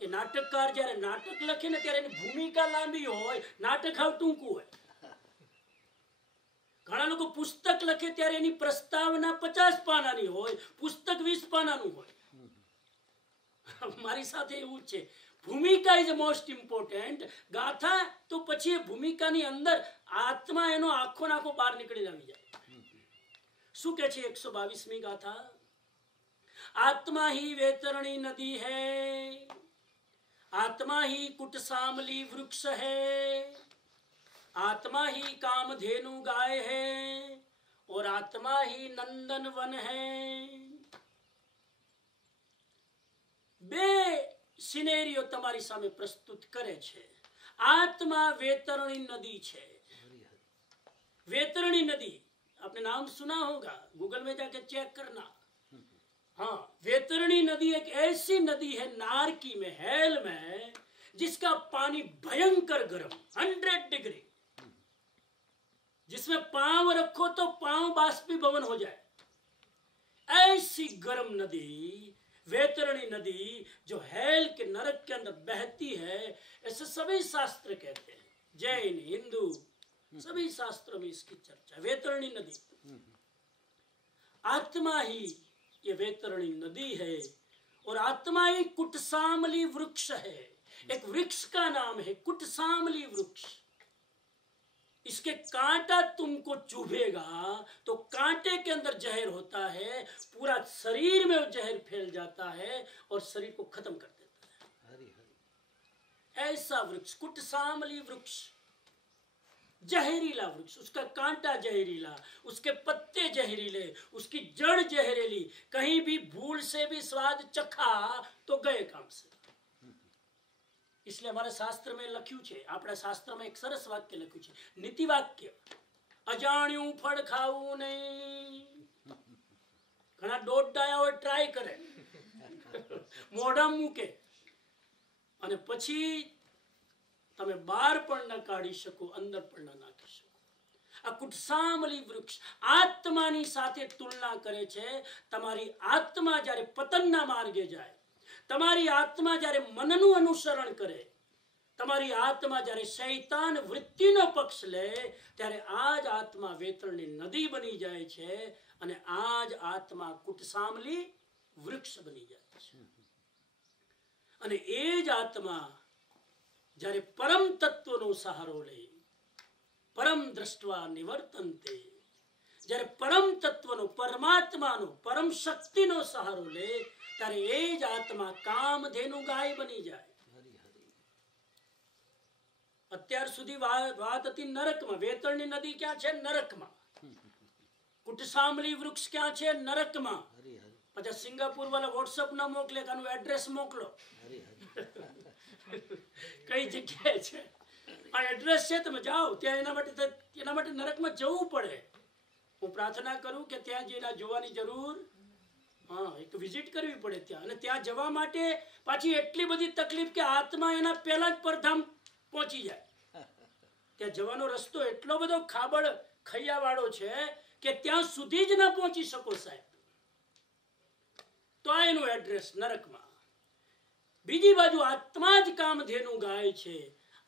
એ નાટકકાર જ્યારે નાટક લખે ને ત્યારે એની ભૂમિકા લાંબી હોય, નાટક હાવ ટૂંકું હોય. ઘણા લોકો પુસ્તક લખે ત્યારે એની પ્રસ્તાવના 50 પાનાની હોય, પુસ્તક 20 પાનાનું હોય. મારી સાથે એવું જ છે. ભૂમિકા ઇઝ મોસ્ટ ઇમ્પોર્ટન્ટ. ગાથા તો પછી એ ભૂમિકાની અંદર આત્મા એનો આખો નાખો બહાર નીકળી આવી જાય. શું કે છે 122મી ગાથા? आत्मा ही वैतरणी नदी है, आत्मा ही कुटसामली वृक्ष है, आत्मा ही कामधेनु गाय है और आत्मा ही नंदन वन है. બે સિનેરિયો તમારી સામે પ્રસ્તુત કરે છે. આત્મા वैतरणी नदी છે. वैतरणी नदी आपने नाम सुना होगा, गूगल में जाके चेक करना. हाँ, वैतरणी नदी एक ऐसी नदी है नारकी में, हेल में, जिसका पानी भयंकर गर्म 100 डिग्री, जिसमें पांव रखो तो पांव बाष्पीभवन हो जाए, ऐसी गर्म नदी वैतरणी नदी जो हेल के नरक के अंदर बहती है. ऐसे सभी शास्त्र कहते हैं, जैन हिंदू सभी शास्त्रों में इसकी चर्चा. वैतरणी नदी, आत्मा ही ये वैतरणी नदी है और आत्मा ही कुटसामली वृक्ष है. एक वृक्ष का नाम है कुटसामली वृक्ष. इसके कांटा तुमको चुभेगा तो कांटे के अंदर जहर होता है, पूरा शरीर में वो जहर फैल जाता है और शरीर को खत्म कर देता है. ऐसा वृक्ष कुटसामली वृक्ष, जहरीला वृक्ष, उसका कांटा जहरीला, उसके पत्ते जहरीले, उसकी जड़ जहरीली. कहीं भी भूल से भी स्वाद चखा तो गए काम से. इसलिए हमारे शास्त्र में लख्યું છે, આપણા શાસ્ત્રમાં એક સરસ વાક્ય લખ્યું છે, નીતિ વાક્ય, અજાણ્યું ફળ ખાવું નહીં. ઘણા દોડડાયા હોય, ટ્રાય કરે, મોઢા મૂકે અને પછી તમે બહાર પણ ન કાઢી શકો, અંદર પણ ન નાખી શકો. આ કુટસામલી વૃક્ષ આત્માની સાથે તુલના કરે છે. તમારી આત્મા જ્યારે પતનના માર્ગે જાય, તમારી આત્મા જ્યારે મનનું અનુસરણ કરે, તમારી આત્મા જ્યારે શૈતાન વૃત્તિનો પક્ષ લે, ત્યારે આ જ આત્મા વૈતરણી નદી બની જાય છે અને આ જ આત્મા કુટસામલી વૃક્ષ બની જાય છે. અને એ જ આત્મા જ્યારે પરમ તત્વનો સહારો લે, પરમ દ્રષ્ટવા નિવર્તન્તે, જ્યારે પરમ તત્વનો, પરમાત્માનો, પરમ શક્તિનો સહારો લે, ત્યારે એ જ આત્મા કામધેનુ ગાય બની જાય. અત્યાર સુધી વાત હતી નરકમાં. વૈતરણી નદી ક્યાં છે? નરકમાં. કુટસામલી વૃક્ષ ક્યાં છે? નરકમાં. પછી સિંગાપુર વાળા વોટ્સઅપ ના મોકલે કે આનું એડ્રેસ મોકલો. કઈ જગ્યાએ છે આ એડ્રેસ છે, તમે જાઓ ત્યાં. એના માટે નરકમાં જવું પડે. હું પ્રાર્થના કરું કે ત્યાં જઈને જોવાની જરૂર, હા, એક વિઝિટ કરવી પડે ત્યાં. અને ત્યાં જવા માટે પાછી એટલી બધી તકલીફ કે આત્મા એના પહેલા જ પરધામ પહોંચી જાય. ત્યાં જવાનો રસ્તો એટલો બધો ખાબડ ખૈયા વાળો છે કે ત્યાં સુધી જ ના પહોંચી શકો સાહેબ. તો આ એનું એડ્રેસ નરકમાં. બીજી બાજુ આત્મા જ કામધેનુ ગાય છે.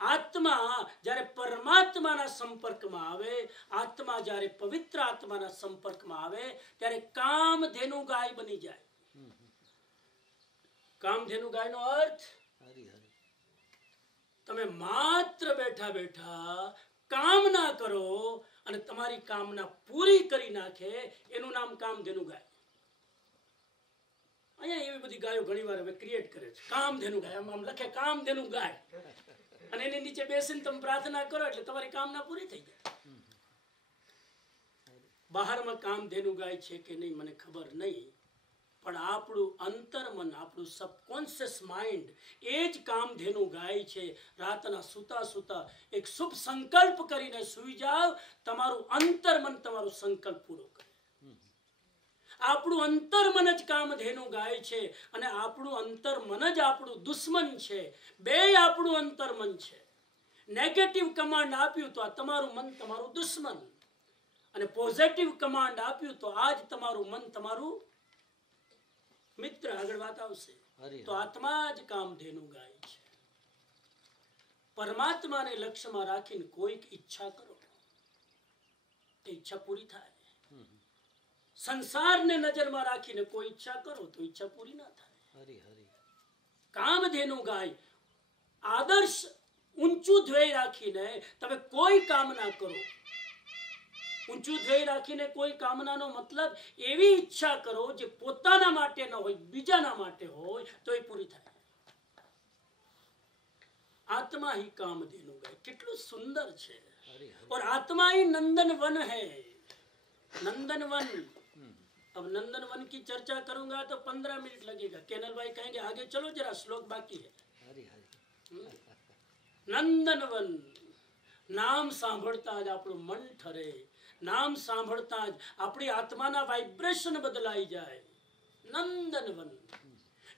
આત્મા જ્યારે પરમાત્માના સંપર્કમાં આવે, આત્મા જ્યારે પવિત્ર આત્માના સંપર્કમાં આવે ત્યારે કામધેનુ ગાય બની જાય. કામધેનુ ગાયનો અર્થ તમે માત્ર બેઠા બેઠા કામના કરો અને તમારી કામના પૂરી કરી નાખે, એનું નામ કામધેનુ ગાય. અહીંયા એવી બધી ગાયો ઘણી વાર હવે ક્રિએટ કરે છે, કામધેનુ ગાય. આમ લખે કામધેનુ ગાય અને એની નીચે બેસીને તમે પ્રાર્થના કરો એટલે તમારી કામના પૂરી થઈ જાય. બહારમાં કામધેનુ ગાય છે કે નહીં મને ખબર નહીં, પણ આપણું અંતર્મન, આપણું સબકોન્શિયસ માઇન્ડ એ જ કામધેનુ ગાય છે. રાતના સુતા સુતા એક શુભ સંકલ્પ કરીને સુઈ જાઓ, તમારું અંતર્મન તમારો સંકલ્પ પૂરો કરે. આપણું અંતર્મન જ કામધેનુ ગાય છે અને આપણું અંતર્મન જ આપણું દુશ્મન છે. બે આપણું અંતર્મન છે. નેગેટિવ કમાન્ડ આપ્યું તો આ તમારું મન તમારું દુશ્મન, અને પોઝિટિવ કમાન્ડ આપ્યું તો આજ તમારું મન તમારું મિત્ર. આગળ વાત આવશે. તો આત્મા જ કામધેનુ ગાય છે. પરમાત્માને લક્ષ્યમાં રાખીને કોઈક ઈચ્છા કરો, એ ઈચ્છા પૂરી થાય. સંસારને નજરમાં રાખીને કોઈ ઈચ્છા કરો તો ઈચ્છા પૂરી ના થાય. કામધેનુ ગાય આદર્શ ઊંચું ધ્યેય રાખીને તમે કોઈ કામના કરો. ઊંચું ધ્યેય રાખીને કોઈ કામનાનો મતલબ એવી ઈચ્છા કરો જે પોતાના માટે ન હોય, બીજાના માટે હોય, તો એ પૂરી થાય. आत्मा ही कामधेनु गाय. कितलू सुंदर छे. और आत्मा ही नंदन वन है. नंदन वन. अब नंदन वन की चर्चा करूंगा तो 15 मिनट लगेगा. केनल भाई कहेंगे आगे चलो जरा, श्लोक बाकी है. नंदन वन. नाम सांभळता ज આપણું મન ઠરે. નામ સાંભળતા જ આપણી આત્માના વાઇબ્રેશન બદલાઈ જાય. નંદન વન.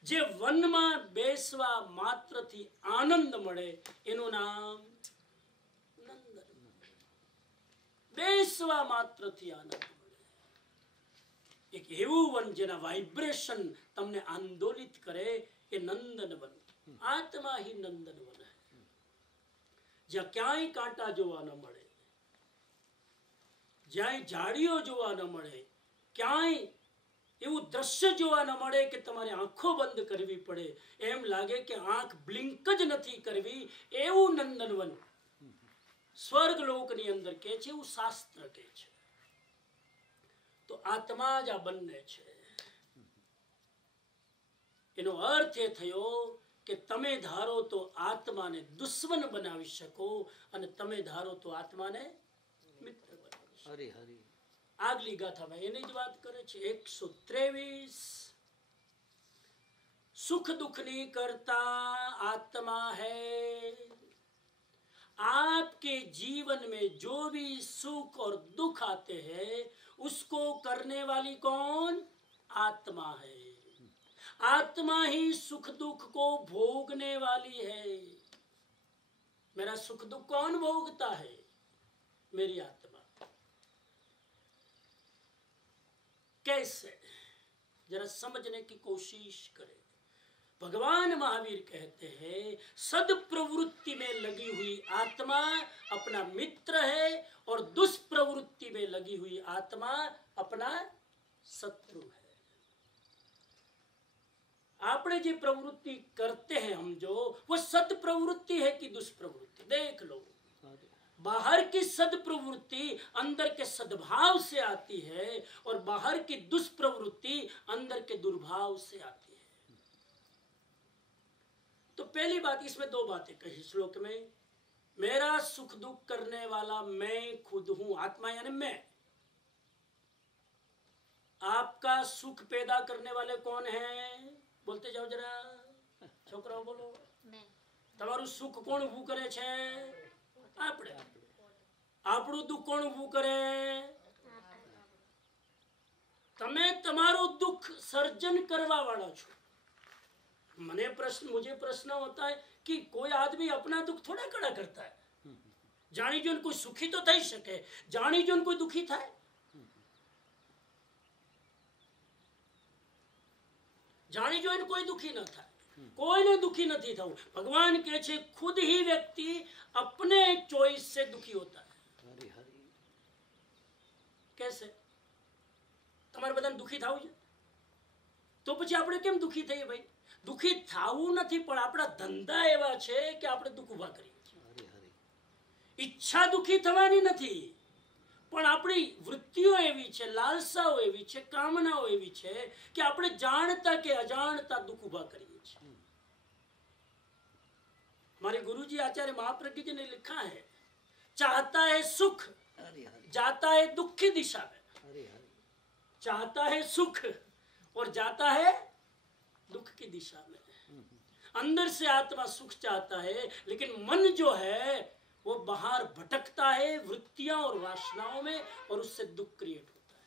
જે વનમાં બેસવા માત્રથી આનંદ મળે એનું નામ નંદન. બેસવા માત્રથી આનંદ મળે. એક એવું વન જેના વાઇબ્રેશન તમને આંદોલિત કરે એ નંદન વન. આત્મા ही નંદન વન है. જ્યાં ક્યાંય કાંટા જોવા ન મળે, જ્યાં ઝાડીઓ જોવા ન મળે, ક્યાંય એવું દ્રશ્ય જોવા ન મળે કે તમારે આંખો બંધ કરવી પડે, એમ લાગે કે આંખ બ્લિંક જ નથી કરવી, એવું નંદનવન સ્વર્ગ લોકની અંદર કે છે, એવું શાસ્ત્ર કે છે. તો આત્મા જ આ બંને છે. એનો અર્થ એ થયો કે તમે ધારો તો આત્માને દુશ્મન બનાવી શકો અને તમે ધારો તો આત્માને મિત્ર બનાવી શકો. હરી હરી. આગલી ગાથામાં એની જ વાત કરે છે. 123. सुख दुख नहीं करता आत्मा है. आपके जीवन में जो भी सुख और दुख आते हैं उसको करने वाली कौन? आत्मा है. आत्मा ही सुख दुख को भोगने वाली है. मेरा सुख दुख कौन भोगता है? मेरी आत्मा. कैसे? जरा समझने की कोशिश करें. भगवान महावीर कहते हैं सद प्रवृत्ति में लगी हुई आत्मा अपना मित्र है और दुष्प्रवृत्ति में लगी हुई आत्मा अपना शत्रु है. आपने जो प्रवृत्ति करते हैं हम जो, वो सद प्रवृत्ति है कि दुष्प्रवृत्ति? देख लो, बाहर की सद प्रवृत्ति अंदर के सद्भाव से आती है और बाहर की दुष्प्रवृत्ति अंदर के दुर्भाव से आती है. तो पहली बात, इसमें दो बातें कही श्लोक में. मेरा सुख दुख करने वाला मैं खुद हूं. आत्मा यानी मैं. आपका सुख पैदा करने वाले कौन हैं? बोलते जाओ जरा, छोकराओ बोलो. તમારું સુખ કોણ ઊભું કરે છે? આપણે. આપણું દુઃખ કોણ ઊભું કરે? તમે તમારું દુઃખ સર્જન કરવા વાળા છો. मुझे प्रश्न होता है कि कोई आदमी अपना दुख थोड़ा खड़ा करता है. जानी जो कोई सुखी तो थई सके, जानी जो कोई दुखी थाय. जानी जो कोई दुखी न थाय. કોઈને દુખી નથી થવું. ભગવાન કહે છે ખુદ ही વ્યક્તિ अपने ચોઈસ से दुखी होता है. कैसे? તમારે બધાને દુખી થવું છે તો પછી આપણે કેમ દુખી થઈએ ભાઈ? દુખી થવું નથી, પણ આપણા ધંધા એવા છે કે આપણે દુઃખ ઉભા કરીએ છીએ. ઈચ્છા દુખી થવાની નથી, પણ આપણી વૃત્તિઓ એવી છે, લાલસાઓ એવી છે, કામનાઓ એવી છે કે આપણે જાણતા કે અજાણતા દુઃખ ઉભા કરીએ છીએ. हमारे गुरुजी आचार्य महाप्रज्ञ जी ने लिखा है, चाहता है सुख जाता है दुख की दिशा में, चाहता है सुख और जाता है दुख की दिशा में. अंदर से आत्मा सुख चाहता है, लेकिन मन जो है वो बाहर भटकता है वृत्तियां और वासनाओं में, और उससे दुख क्रिएट होता है.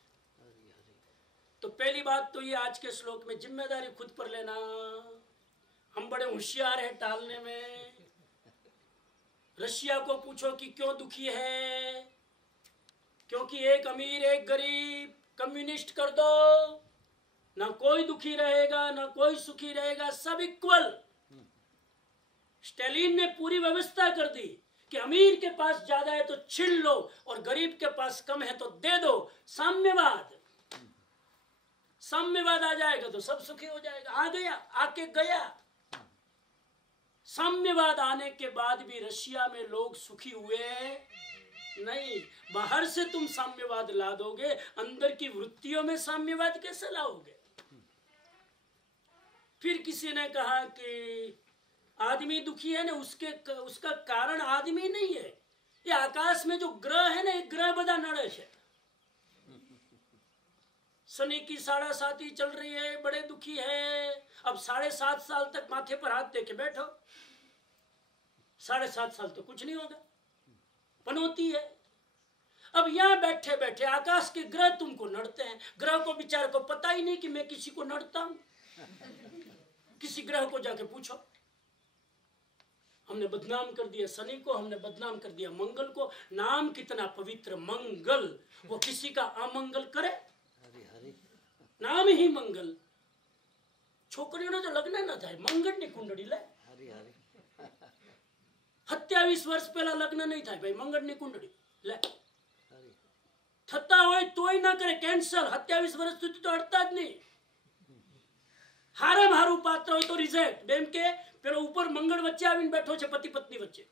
तो पहली बात तो ये आज के श्लोक में जिम्मेदारी खुद पर लेना. हम बड़े होशियार हैं टालने में. रशिया को पूछो कि क्यों दुखी है, क्योंकि एक अमीर एक गरीब, कम्युनिस्ट कर दो, ना कोई दुखी रहेगा ना कोई सुखी रहेगा, सब इक्वल. स्टालिन ने पूरी व्यवस्था कर दी कि अमीर के पास ज्यादा है तो छीन लो और गरीब के पास कम है तो दे दो. साम्यवाद, साम्यवाद आ जाएगा तो सब सुखी हो जाएगा. आ गया, आके गया. साम्यवाद आने के बाद भी रशिया में लोग सुखी हुए नहीं. बाहर से तुम साम्यवाद ला दोगे, अंदर की वृत्तियों में साम्यवाद कैसे लाओगे? फिर किसी ने कहा कि आदमी दुखी है ना, उसका कारण आदमी नहीं है, ये आकाश में जो ग्रह है ना, ये ग्रह बदा नड़े है. शनि की 7.5 चल रही है, बड़े दुखी है. अब 7.5 साल तक माथे पर हाथ दे के बैठो, 7.5 साल तो कुछ नहीं होगा, पनौती है. अब यहां बैठे बैठे आकाश के ग्रह तुमको नड़ते हैं. ग्रह को बेचारे को पता ही नहीं कि मैं किसी को नड़ता हूं. किसी ग्रह को जाके पूछो. हमने बदनाम कर दिया शनि को, हमने बदनाम कर दिया मंगल को. नाम कितना पवित्र मंगल, वो किसी का अमंगल करे? नाम ही मंगल. छोकरीओने तो लग्न न थाय, मंगळनी कुंडળી લે. 27 વર્ષ પહેલા લગ્ન નહીં થાય ભાઈ, મંગળની કુંડળી લે. થતા હોય તોય ના કરે, કેન્સલ. 27 વર્ષ સુધી તો અડતા જ નહીં. હારામ હારું પાત્ર હોય તો રિજેક્ટ. બેમ કે પેલો ઉપર મંગળ વચ્ચે આવીને બેઠો છે, પતિ પત્ની વચ્ચે,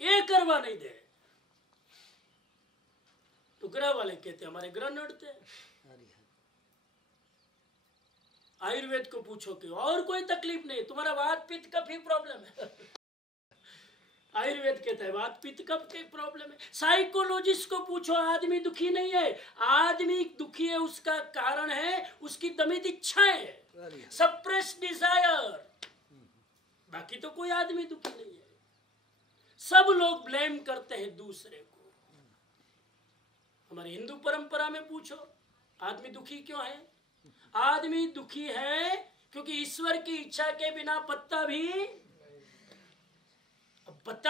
એ કરવા નહીં દે. तो ग्रह वाले कहते हमारे ग्रह नड़ते. आयुर्वेद को पूछो कि और कोई तकलीफ नहीं, तुम्हारा वात पित्त कफ ही प्रॉब्लम है. आयुर्वेद कहता है वात पित्त कफ के प्रॉब्लम है. साइकोलॉजिस्ट को पूछो, आदमी दुखी नहीं है. आदमी दुखी है, उसका कारण है उसकी दमित इच्छाएं, सप्रेस डिजायर. बाकी तो कोई आदमी दुखी नहीं है. सब लोग ब्लेम करते हैं दूसरे को. हमारे हिंदू परंपरा में पूछो, आदमी दुखी क्यों है? आदमी दुखी है क्योंकि ईश्वर की इच्छा के बिना पत्ता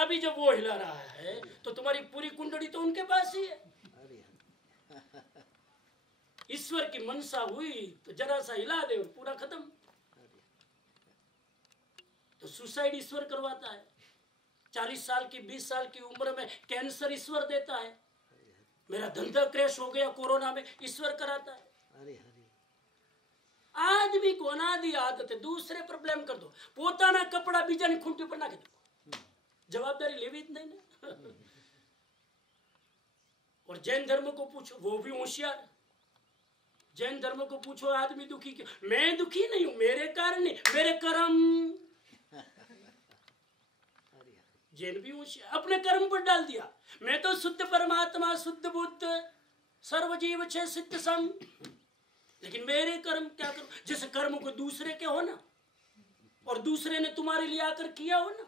भी जब वो हिला रहा है तो तुम्हारी पूरी कुंडली तो उनके पास ही है. ईश्वर की मनसा हुई तो जरा सा हिला दे और पूरा खत्म. तो सुसाइड ईश्वर करवाता है. 40 साल की 20 साल की उम्र में कैंसर ईश्वर देता है. मेरा धंधा क्रैश हो गया कोरोना में, ईश्वर कराता है. आदमी को अनादि आदत है दूसरे पर ब्लेम कर दो. પોતાના કપડા બીજાની ખૂંટી પર નાખી દો, जवाबदारी लेवी नहीं ना. और जैन धर्म को पूछो, वो भी होशियार. जैन धर्म को पूछो आदमी दुखी क्यों? मैं दुखी नहीं हूं, मेरे कारण नहीं, मेरे कर्म. जैन भी होशियार, अपने कर्म पर डाल दिया. मैं तो शुद्ध परमात्मा, शुद्ध बुद्ध, सर्वजीव छे सिद्ध सम, लेकिन मेरे कर्म क्या करूं? जैसे कर्म को दूसरे के हो ना, और दूसरे ने तुम्हारे लिए आकर किया हो ना.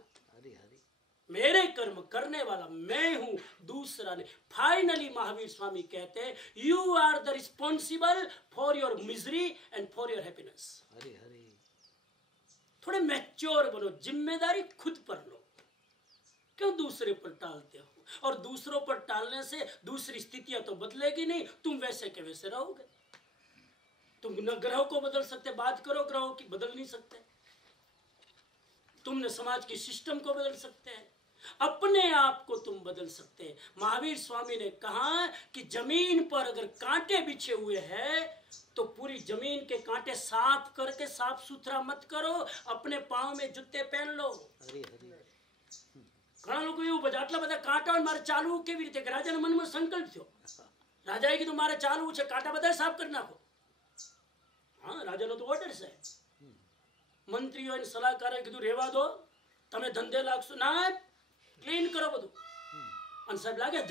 मेरे कर्म करने वाला मैं हूं, दूसरा ने. फाइनली महावीर स्वामी कहते हैं, you are the responsible for your misery and for your happiness. थोड़े मैच्योर बनो, जिम्मेदारी खुद पर लो. क्यों दूसरे पर टालते हो? और दूसरों पर टालने से दूसरी स्थितियां तो बदलेगी नहीं, तुम वैसे के वैसे रहोगे. तुम न ग्रहों को बदल सकते, बात करो ग्रहों की, बदल नहीं सकते. तुम न समाज की सिस्टम को बदल सकते हैं, अपने आप को तुम बदल सकते हैं। महावीर स्वामी ने कहा कि जमीन पर अगर कांटे बिछे हुए हैं तो पूरी जमीन के कांटे साफ करके साफ सुथरा मत करो, अपने पांव में जूते पहन लो। घणा लोग એવું બધા આટલા બધા કાંટા મારે ચાલવું કેવી રીતે? રાજાના મનમાં સંકલ્પ થયો, રાજાએ કીધું મારે ચાલવું છે, કાંટા બધા સાફ કરી નાખો. હા, રાજાનો તો ઓર્ડર છે. મંત્રીઓ અને સલાહકારે કીધું રહેવા દો, તમે ધંધે લાગશો. ના, ક્લીન કરો બધું. અને સાહેબ લાગ્યા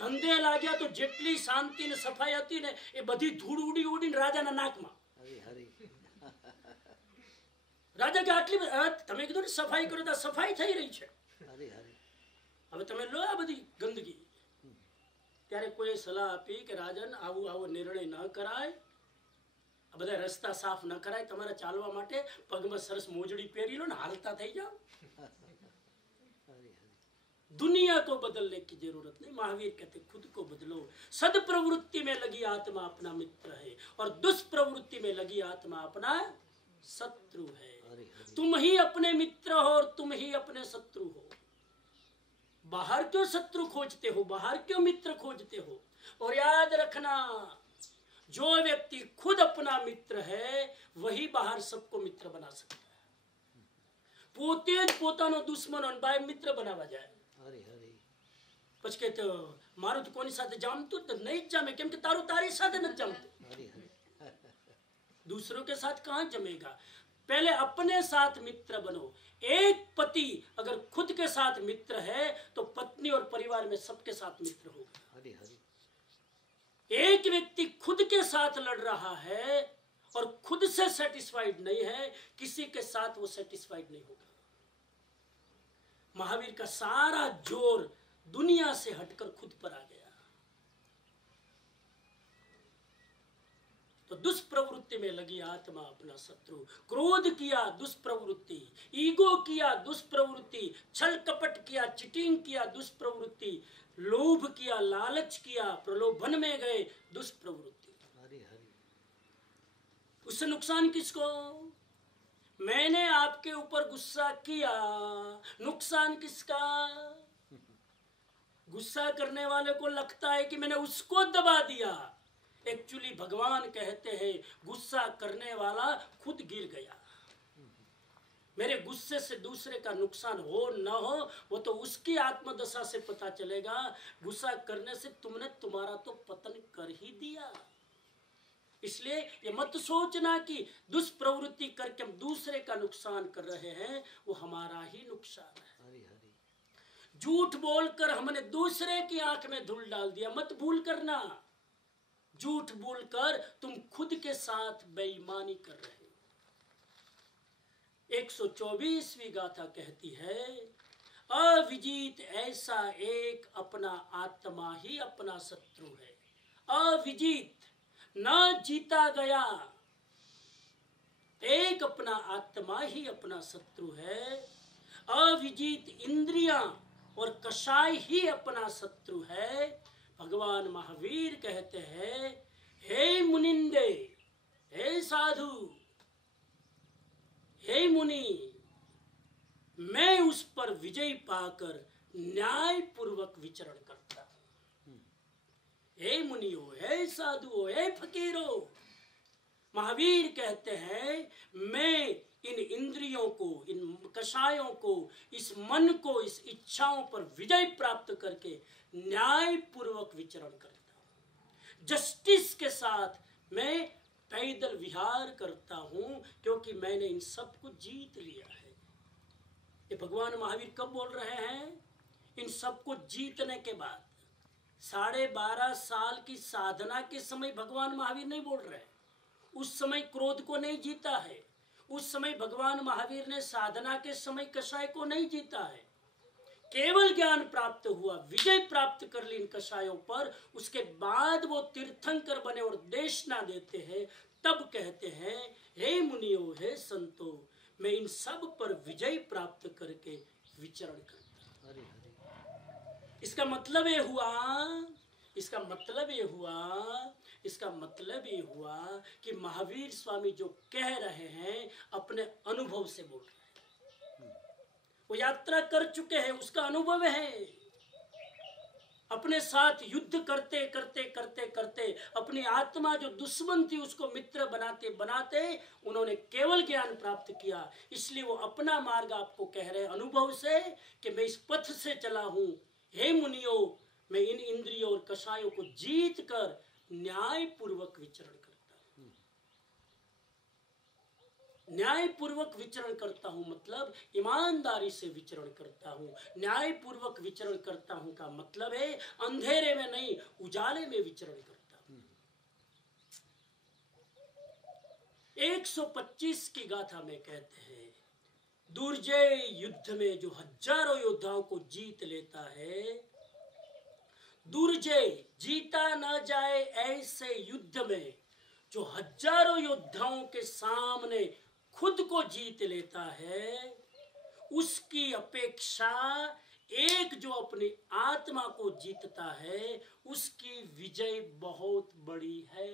ધંધે લાગ્યા તો જેટલી શાંતિ ને સફાઈ હતી ને એ બધી ધૂળ ઉડી ઉડીને રાજાના નાકમાં. રાજા કે આટલી તમે કીધું ને સફાઈ કરો તો સફાઈ થઈ રહી છે, હવે તમે લો આ બધી ગંદકી. ત્યારે કોઈ સલાહ આપી કે રાજન આવો નિર્ણય ન કરાય, આ બધા રસ્તા સાફ ન કરાય, તમારે ચાલવા માટે પગમાં સરસ મોજડી પહેરી લો ને હાલતા થઈ જાઓ. दुनिया को बदलने की जरूरत नहीं. महावीर कहते खुद को बदलो. सदप्रवृत्ति में लगी आत्मा अपना मित्र है और दुष्प्रवृत्ति में लगी आत्मा अपना शत्रु है. तुम ही अपने मित्र हो और तुम ही अपने शत्रु हो. बाहर क्यों शत्रु खोजते हो, बाहर क्यों मित्र खोजते हो? और याद रखना, जो व्यक्ति खुद अपना मित्र है वही बाहर सबको मित्र बना सकता है. પોતે જ પોતાનો દુશ્મન અને બાય મિત્ર બનાવવા જાય. પછી કે મારું તો કોની સાથે જામતું જ નહીં જામે, કેમ કે તારું તારી સાથે નથી જામતું. दूसरों के साथ कहां जमेगा? पहले अपने साथ मित्र बनो. एक पति अगर खुद के साथ मित्र है तो पत्नी और परिवार में सबके साथ मित्र होगा. एक व्यक्ति खुद के साथ लड़ रहा है और खुद से सेटिस्फाइड नहीं है, किसी के साथ वो सेटिस्फाइड नहीं होगा. महावीर का सारा जोर दुनिया से हटकर खुद पर आ गया. तो दुष्प्रवृत्ति में लगी आत्मा अपना शत्रु. क्रोध किया दुष्प्रवृत्ति, ईगो किया दुष्प्रवृत्ति, छल कपट किया, चिटिंग किया दुष्प्रवृत्ति, लोभ किया, लालच किया, प्रलोभन में गए दुष्प्रवृत्ति. उससे नुकसान किसको? मैंने आपके ऊपर गुस्सा किया, नुकसान किसका? गुस्सा करने वाले को लगता है कि मैंने उसको दबा दिया. एक्चुअली भगवान कहते हैं गुस्सा करने वाला खुद गिर गया. मेरे गुस्से से दूसरे का नुकसान हो न हो वो तो उसकी आत्मदशा से पता चलेगा. गुस्सा करने से तुमने तुम्हारा तो पतन कर ही दिया. इसलिए ये मत सोचना कि दुष्प्रवृत्ति करके हम दूसरे का नुकसान कर रहे हैं, वो हमारा ही नुकसान है. झूठ बोलकर हमने दूसरे की आंख में धूल डाल दिया. मत भूल करना, झूठ बोलकर तुम खुद के साथ बेईमानी कर रहे हो. 124वीं गाथा कहती है, अविजीत ऐसा एक अपना आत्मा ही अपना शत्रु है. अविजीत न जीता गया एक अपना आत्मा ही अपना शत्रु है. अविजीत इंद्रियां और कषाय ही अपना शत्रु है. भगवान महावीर कहते हैं, हे मुनिंदे, हे साधु, हे मुनि, मैं उस पर विजय पाकर न्याय पूर्वक विचरण करता हूं. हे मुनियो, हे साधुओं, हे फकीरों, महावीर कहते हैं मैं इन इंद्रियों को, इन कषायों को, इस मन को, इस इच्छाओं पर विजय प्राप्त करके न्याय पूर्वक विचरण करता हूं. जस्टिस के साथ मैं पैदल विहार करता हूं क्योंकि मैंने इन सब को जीत लिया है. ये भगवान महावीर कब बोल रहे हैं? इन सब को जीतने के बाद. 12.5 साल की साधना के समय भगवान महावीर नहीं बोल रहे. उस समय क्रोध को नहीं जीता है. उस समय भगवान महावीर ने साधना के समय कषाय को नहीं जीता है. केवल ज्ञान प्राप्त हुआ, विजय प्राप्त कर ली इन कषायों पर, उसके बाद वो तीर्थंकर बने और देशना देते हैं. तब कहते हैं, हे मुनियो, हे संतो, मैं इन सब पर विजय प्राप्त करके विचरण करता हूं. इसका मतलब ये हुआ कि महावीर स्वामी जो कह रहे हैं अपने अनुभव से बोल रहे हैं. वो यात्रा कर चुके हैं, उसका अनुभव है। अपने साथ युद्ध करते करते करते करते अपनी आत्मा जो दुश्मन थी उसको मित्र बनाते बनाते उन्होंने केवल ज्ञान प्राप्त किया। इसलिए वो अपना मार्ग आपको कह रहे हैं अनुभव से कि मैं इस पथ से चला हूं। हे मुनियो, मैं इन इंद्रियों और कषायों को जीत कर न्याय पूर्वक विचरण करता हूं। न्याय पूर्वक विचरण करता हूं मतलब ईमानदारी से विचरण करता हूं। न्याय पूर्वक विचरण करता हूं का मतलब है अंधेरे में नहीं, उजाले में विचरण करता हूं। 125 की गाथा में कहते हैं, दुर्जय युद्ध में जो हजारों योद्धाओं को जीत लेता है, दुर्जय जीता न जाए ऐसे युद्ध में जो हजारों योद्धाओं के सामने खुद को जीत लेता है, उसकी अपेक्षा एक जो अपनी आत्मा को जीतता है उसकी विजय बहुत बड़ी है।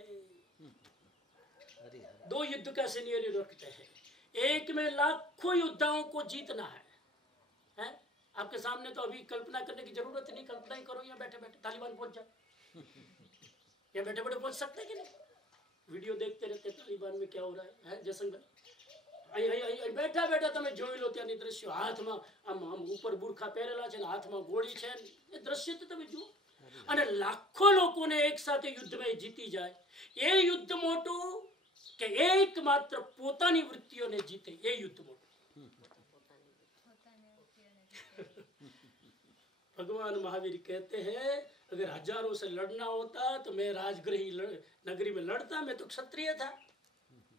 दो युद्ध का सिनेरियो रखते हैं, एक में लाखों योद्धाओं को जीतना है? आपके सामने तो अभी कल्पना करने की जरूरत नहीं, कल्पना ही करो। यहाँ बैठे बैठे तालिबान पहुंच जाए, यहाँ बैठे बैठे पहुंच सकते हैं कि नहीं? वीडियो देखते रहते तालिबान में क्या हो रहा है जयशंकर बैठा बैठा તમે જોઈ લો ત્યાંની દ્રશ્યો, હાથમાં આમ ઉપર બુરખા પહેરેલા છે ને હાથમાં ગોળી છે, એ દ્રશ્ય તો તમે જુઓ। અને લાખો લોકોને એક સાથે યુદ્ધમાં જીતી જાય, એ યુદ્ધ મોટું કે એકમાત્ર પોતાની વૃત્તિઓને જીતે એ યુદ્ધ મોટું। भगवान महावीर कहते हैं अगर हजारों से लड़ना होता तो मैं राजगृही नगरी में लड़ता, मैं तो क्षत्रिय था,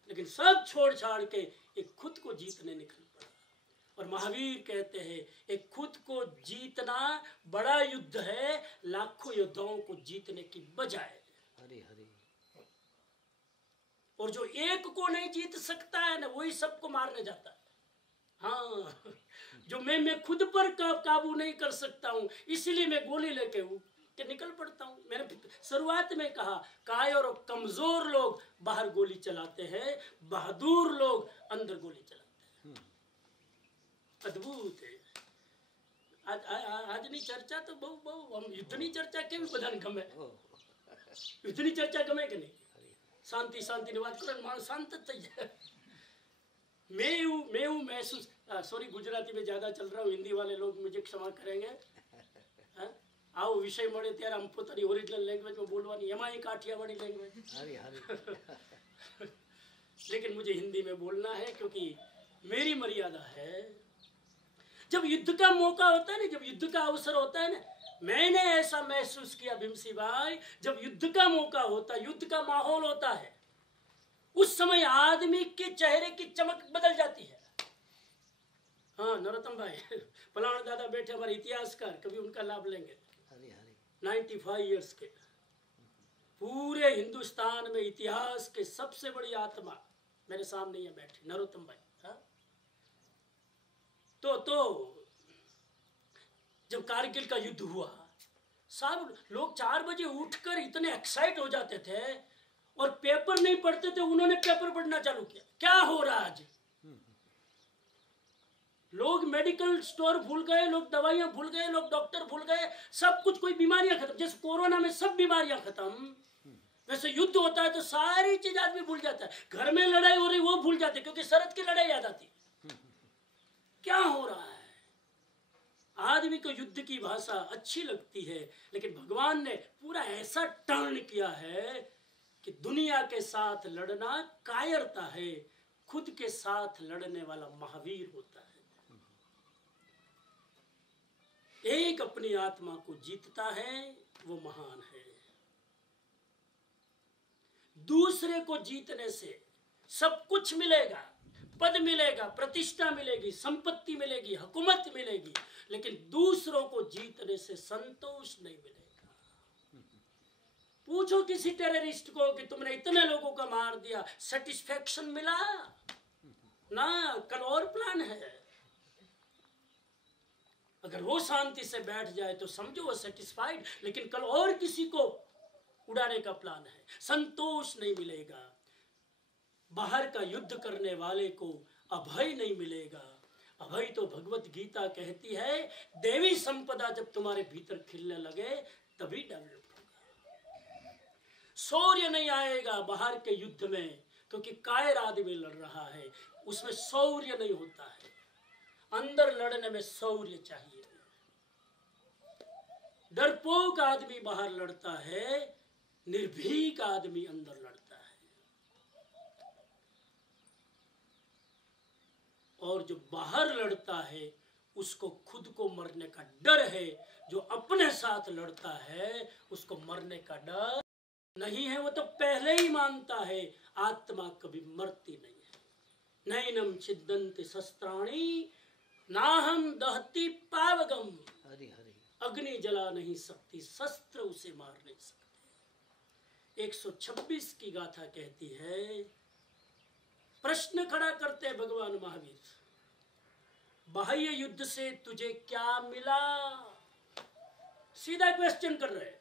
लेकिन सब छोड़ छाड़ के एक खुद को जीतने निकल पड़ा। और महावीर कहते हैं एक खुद को जीतना बड़ा युद्ध है लाखों योद्धाओं को जीतने की बजाय। हरे हरे। और जो एक को नहीं जीत सकता है ना, वही सबको मारने जाता है। हाँ, जो मैं खुद पर काबू नहीं कर सकता हूँ, इसलिए मैं गोली लेके निकल पड़ता हूँ। मैंने शुरुआत में कहा कायर और कमजोर लोग बाहर गोली चलाते हैं, बहादुर लोग अंदर गोली चलाते हैं। अद्भुत है। આજની ચર્ચા તો બહુ યુદ્ધની ચર્ચા કેવી બધાને ગમે? યુદ્ધની ચર્ચા ગમે કે નહીં? શાંતિ શાંતિની વાત કરો, માણસ શાંત જ થઈ જાય। मैं हूँ महसूस, सॉरी गुजराती में ज्यादा चल रहा हूँ, हिंदी वाले लोग मुझे क्षमा करेंगे। आओ विषय મળે ત્યારે આમ પોતાની ઓરિજિનલ લેંગ્વેજમાં બોલવાની, એમાં એક કાઠિયાવાડી લેંગ્વેજ। लेकिन मुझे हिंदी में बोलना है क्योंकि मेरी मर्यादा है। जब युद्ध का मौका होता है ना, जब युद्ध का अवसर होता है ना, मैंने ऐसा महसूस किया भीमसी भाई, जब युद्ध का मौका होता, युद्ध का माहौल होता है, उस समय आदमी के चेहरे की चमक बदल जाती है। हाँ नरोत्तम भाई, फलाना दादा बैठे हमारे इतिहासकार, कभी उनका लाभ लेंगे। 95 इयर्स के, पूरे हिंदुस्तान में इतिहास के सबसे बड़ी आत्मा मेरे सामने ये बैठे नरोत्तम भाई। हाँ? तो जब कारगिल का युद्ध हुआ, सब लोग 4 बजे उठकर इतने एक्साइट हो जाते थे और पेपर नहीं पढ़ते थे, उन्होंने पेपर पढ़ना चालू किया। क्या हो रहा आज? लोग मेडिकल स्टोर भूल गए, लोग दवाइयां भूल गए, लोग डॉक्टर भूल गए, सब कुछ, कोई बीमारियां खत्म। जैसे कोरोना में सब बीमारियां खत्म, वैसे युद्ध होता है तो सारी चीज आदमी भूल जाता है। घर में लड़ाई हो रही वो भूल जाते क्योंकि सरहद की लड़ाई याद आती। क्या हो रहा है? आदमी को युद्ध की भाषा अच्छी लगती है, लेकिन भगवान ने पूरा ऐसा टर्न किया है कि दुनिया के साथ लड़ना कायरता है, खुद के साथ लड़ने वाला महावीर होता है। एक अपनी आत्मा को जीतता है वो महान है। दूसरे को जीतने से सब कुछ मिलेगा, पद मिलेगा, प्रतिष्ठा मिलेगी, संपत्ति मिलेगी, हुकूमत मिलेगी, लेकिन दूसरों को जीतने से संतोष नहीं मिलेगा। पूछो किसी टेररिस्ट को कि तुमने इतने लोगों को मार दिया, सेटिस्फैक्शन मिला ना? कल और प्लान है। अगर वो शांति से बैठ जाए तो समझो वो सेटिस्फाइड, लेकिन कल और किसी को उड़ाने का प्लान है, संतोष नहीं मिलेगा। बाहर का युद्ध करने वाले को अभय नहीं मिलेगा, अभी तो भगवत गीता कहती है देवी संपदा जब तुम्हारे भीतर खिलने लगे तभी डेवलप होगा। शौर्य नहीं आएगा बाहर के युद्ध में, क्योंकि कायर आदमी लड़ रहा है, उसमें शौर्य नहीं होता है। अंदर लड़ने में शौर्य चाहिए। डरपोक आदमी बाहर लड़ता है, निर्भीक आदमी अंदर लड़ता है। और जो बाहर लड़ता है उसको खुद को मरने का डर है, जो अपने साथ लड़ता है उसको मरने का डर नहीं है। वो तो पहले ही मानता है आत्मा कभी मरती नहीं है। नैनम छिद्दन्ति शस्त्राणि नाहम दहती पावगम। हरि हरि। अग्नि जला नहीं सकती, शस्त्र उसे मार नहीं सकते। 126 की गाथा कहती है, प्रश्न खड़ा करते हैं भगवान महावीर, बाह्य युद्ध से तुझे क्या मिला? सीधा क्वेश्चन कर रहे हैं।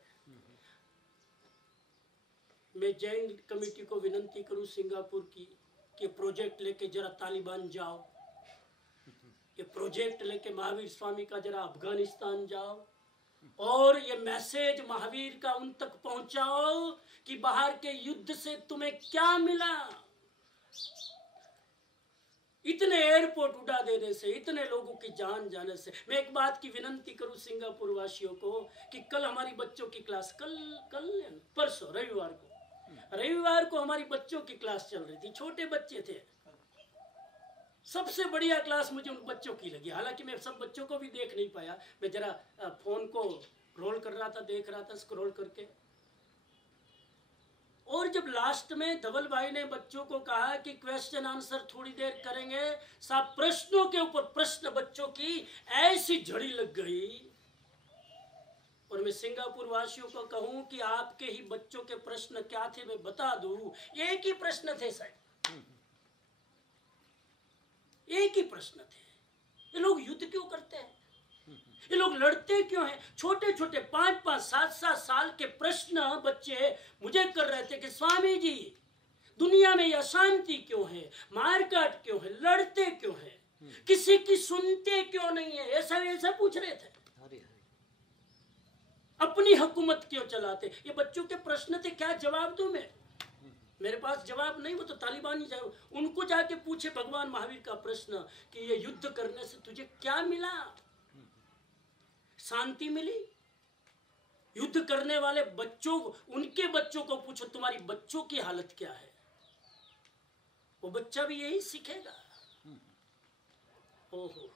मैं जैन कमेटी को विनंती करूं सिंगापुर की कि प्रोजेक्ट लेके जरा तालिबान जाओ, ये प्रोजेक्ट लेके महावीर स्वामी का जरा अफगानिस्तान जाओ और ये मैसेज महावीर का उन तक पहुंचाओ कि बाहर के युद्ध से तुम्हें क्या मिला। इतने एयरपोर्ट उड़ा देने से, इतने लोगों की जान जाने से। मैं एक बात की विनंती करूं सिंगापुर वासियों को कि कल हमारी बच्चों की क्लास, परसों रविवार को हमारी बच्चों की क्लास चल रही थी। छोटे बच्चे थे, सबसे बढ़िया क्लास मुझे उन बच्चों की लगी। हालांकि मैं सब बच्चों को भी देख नहीं पाया, मैं जरा फोन को रोल कर रहा था, देख रहा था स्क्रॉल करके। और जब लास्ट में धवल भाई ने बच्चों को कहा कि क्वेश्चन आंसर थोड़ी देर करेंगे, सब प्रश्नों के ऊपर प्रश्न बच्चों की ऐसी झड़ी लग गई। और मैं सिंगापुर वासियों को कहूं कि आपके ही बच्चों के प्रश्न क्या थे मैं बता दूं। एक ही प्रश्न थे साहब, एक ही प्रश्न थे। ये लोग युद्ध क्यों करते हैं? ये लोग लड़ते क्यों हैं? छोटे छोटे 5-5, 7-7 साल के प्रश्न बच्चे मुझे कर रहे थे कि स्वामी जी दुनिया में यह अशांति क्यों है, मारकाट क्यों है, लड़ते क्यों है, किसी की सुनते क्यों नहीं है, ऐसा पूछ रहे थे। अपनी हुकूमत क्यों चलाते? ये बच्चों के प्रश्न थे, क्या जवाब दूं मैं? मेरे पास जवाब नहीं, वो तो तालिबान ही जाए। उनको जाके पूछे भगवान महावीर का प्रश्न कि ये युद्ध करने से तुझे क्या मिला? शांति मिली? युद्ध करने वाले बच्चों, उनके बच्चों को पूछो तुम्हारी बच्चों की हालत क्या है, वो बच्चा भी यही सीखेगा। ओहो,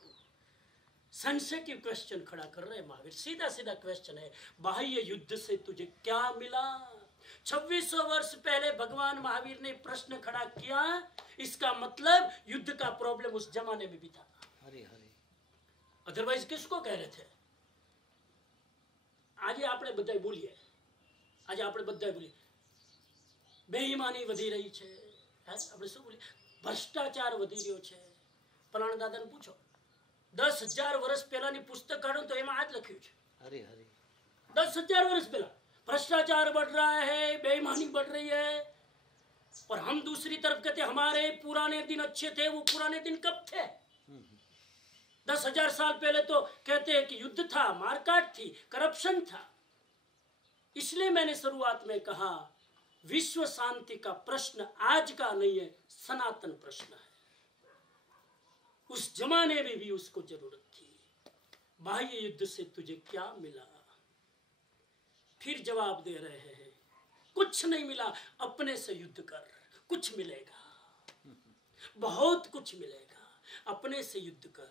सेंसिटिव क्वेश्चन खड़ा कर रहे हैं महावीर। सीधा सीधा क्वेश्चन है, बाह्य युद्ध से तुझे क्या मिला? 2600 वर्ष पहले भगवान महावीर ने प्रश्न खड़ा किया, इसका मतलब युद्ध का प्रॉब्लम उस जमाने में भी था। अदरवाइज किसको कह रहे थे? आज આપણે બધાય બોલીએ, આજે આપણે બધાય બોલીએ બેઈમાની વધી રહી છે, આપણે શું બોલીએ? ભ્રષ્ટાચાર વધી રહ્યો છે। પલાણ દાદાને પૂછો, 10,000 વર્ષ પહેલાની પુસ્તક કાઢો તો એમાં આ જ લખ્યું છે। 10,000 વર્ષ પહેલા भ्रष्टाचार बढ़ रहा है, बेईमानी बढ़ रही है, और हम दूसरी तरफ कहते हमारे पुराने दिन अच्छे थे। वो पुराने दिन कब थे? 10,000 साल पहले तो कहते हैं कि युद्ध था, मारकाट थी, करप्शन था। इसलिए मैंने शुरुआत में कहा विश्व शांति का प्रश्न आज का नहीं है, सनातन प्रश्न है। उस जमाने में भी उसको जरूरत थी। बाह्य युद्ध से तुझे क्या मिला? फिर जवाब दे रहे हैं कुछ नहीं मिला, अपने से युद्ध कर, कुछ मिलेगा, बहुत कुछ मिलेगा। अपने से युद्ध कर,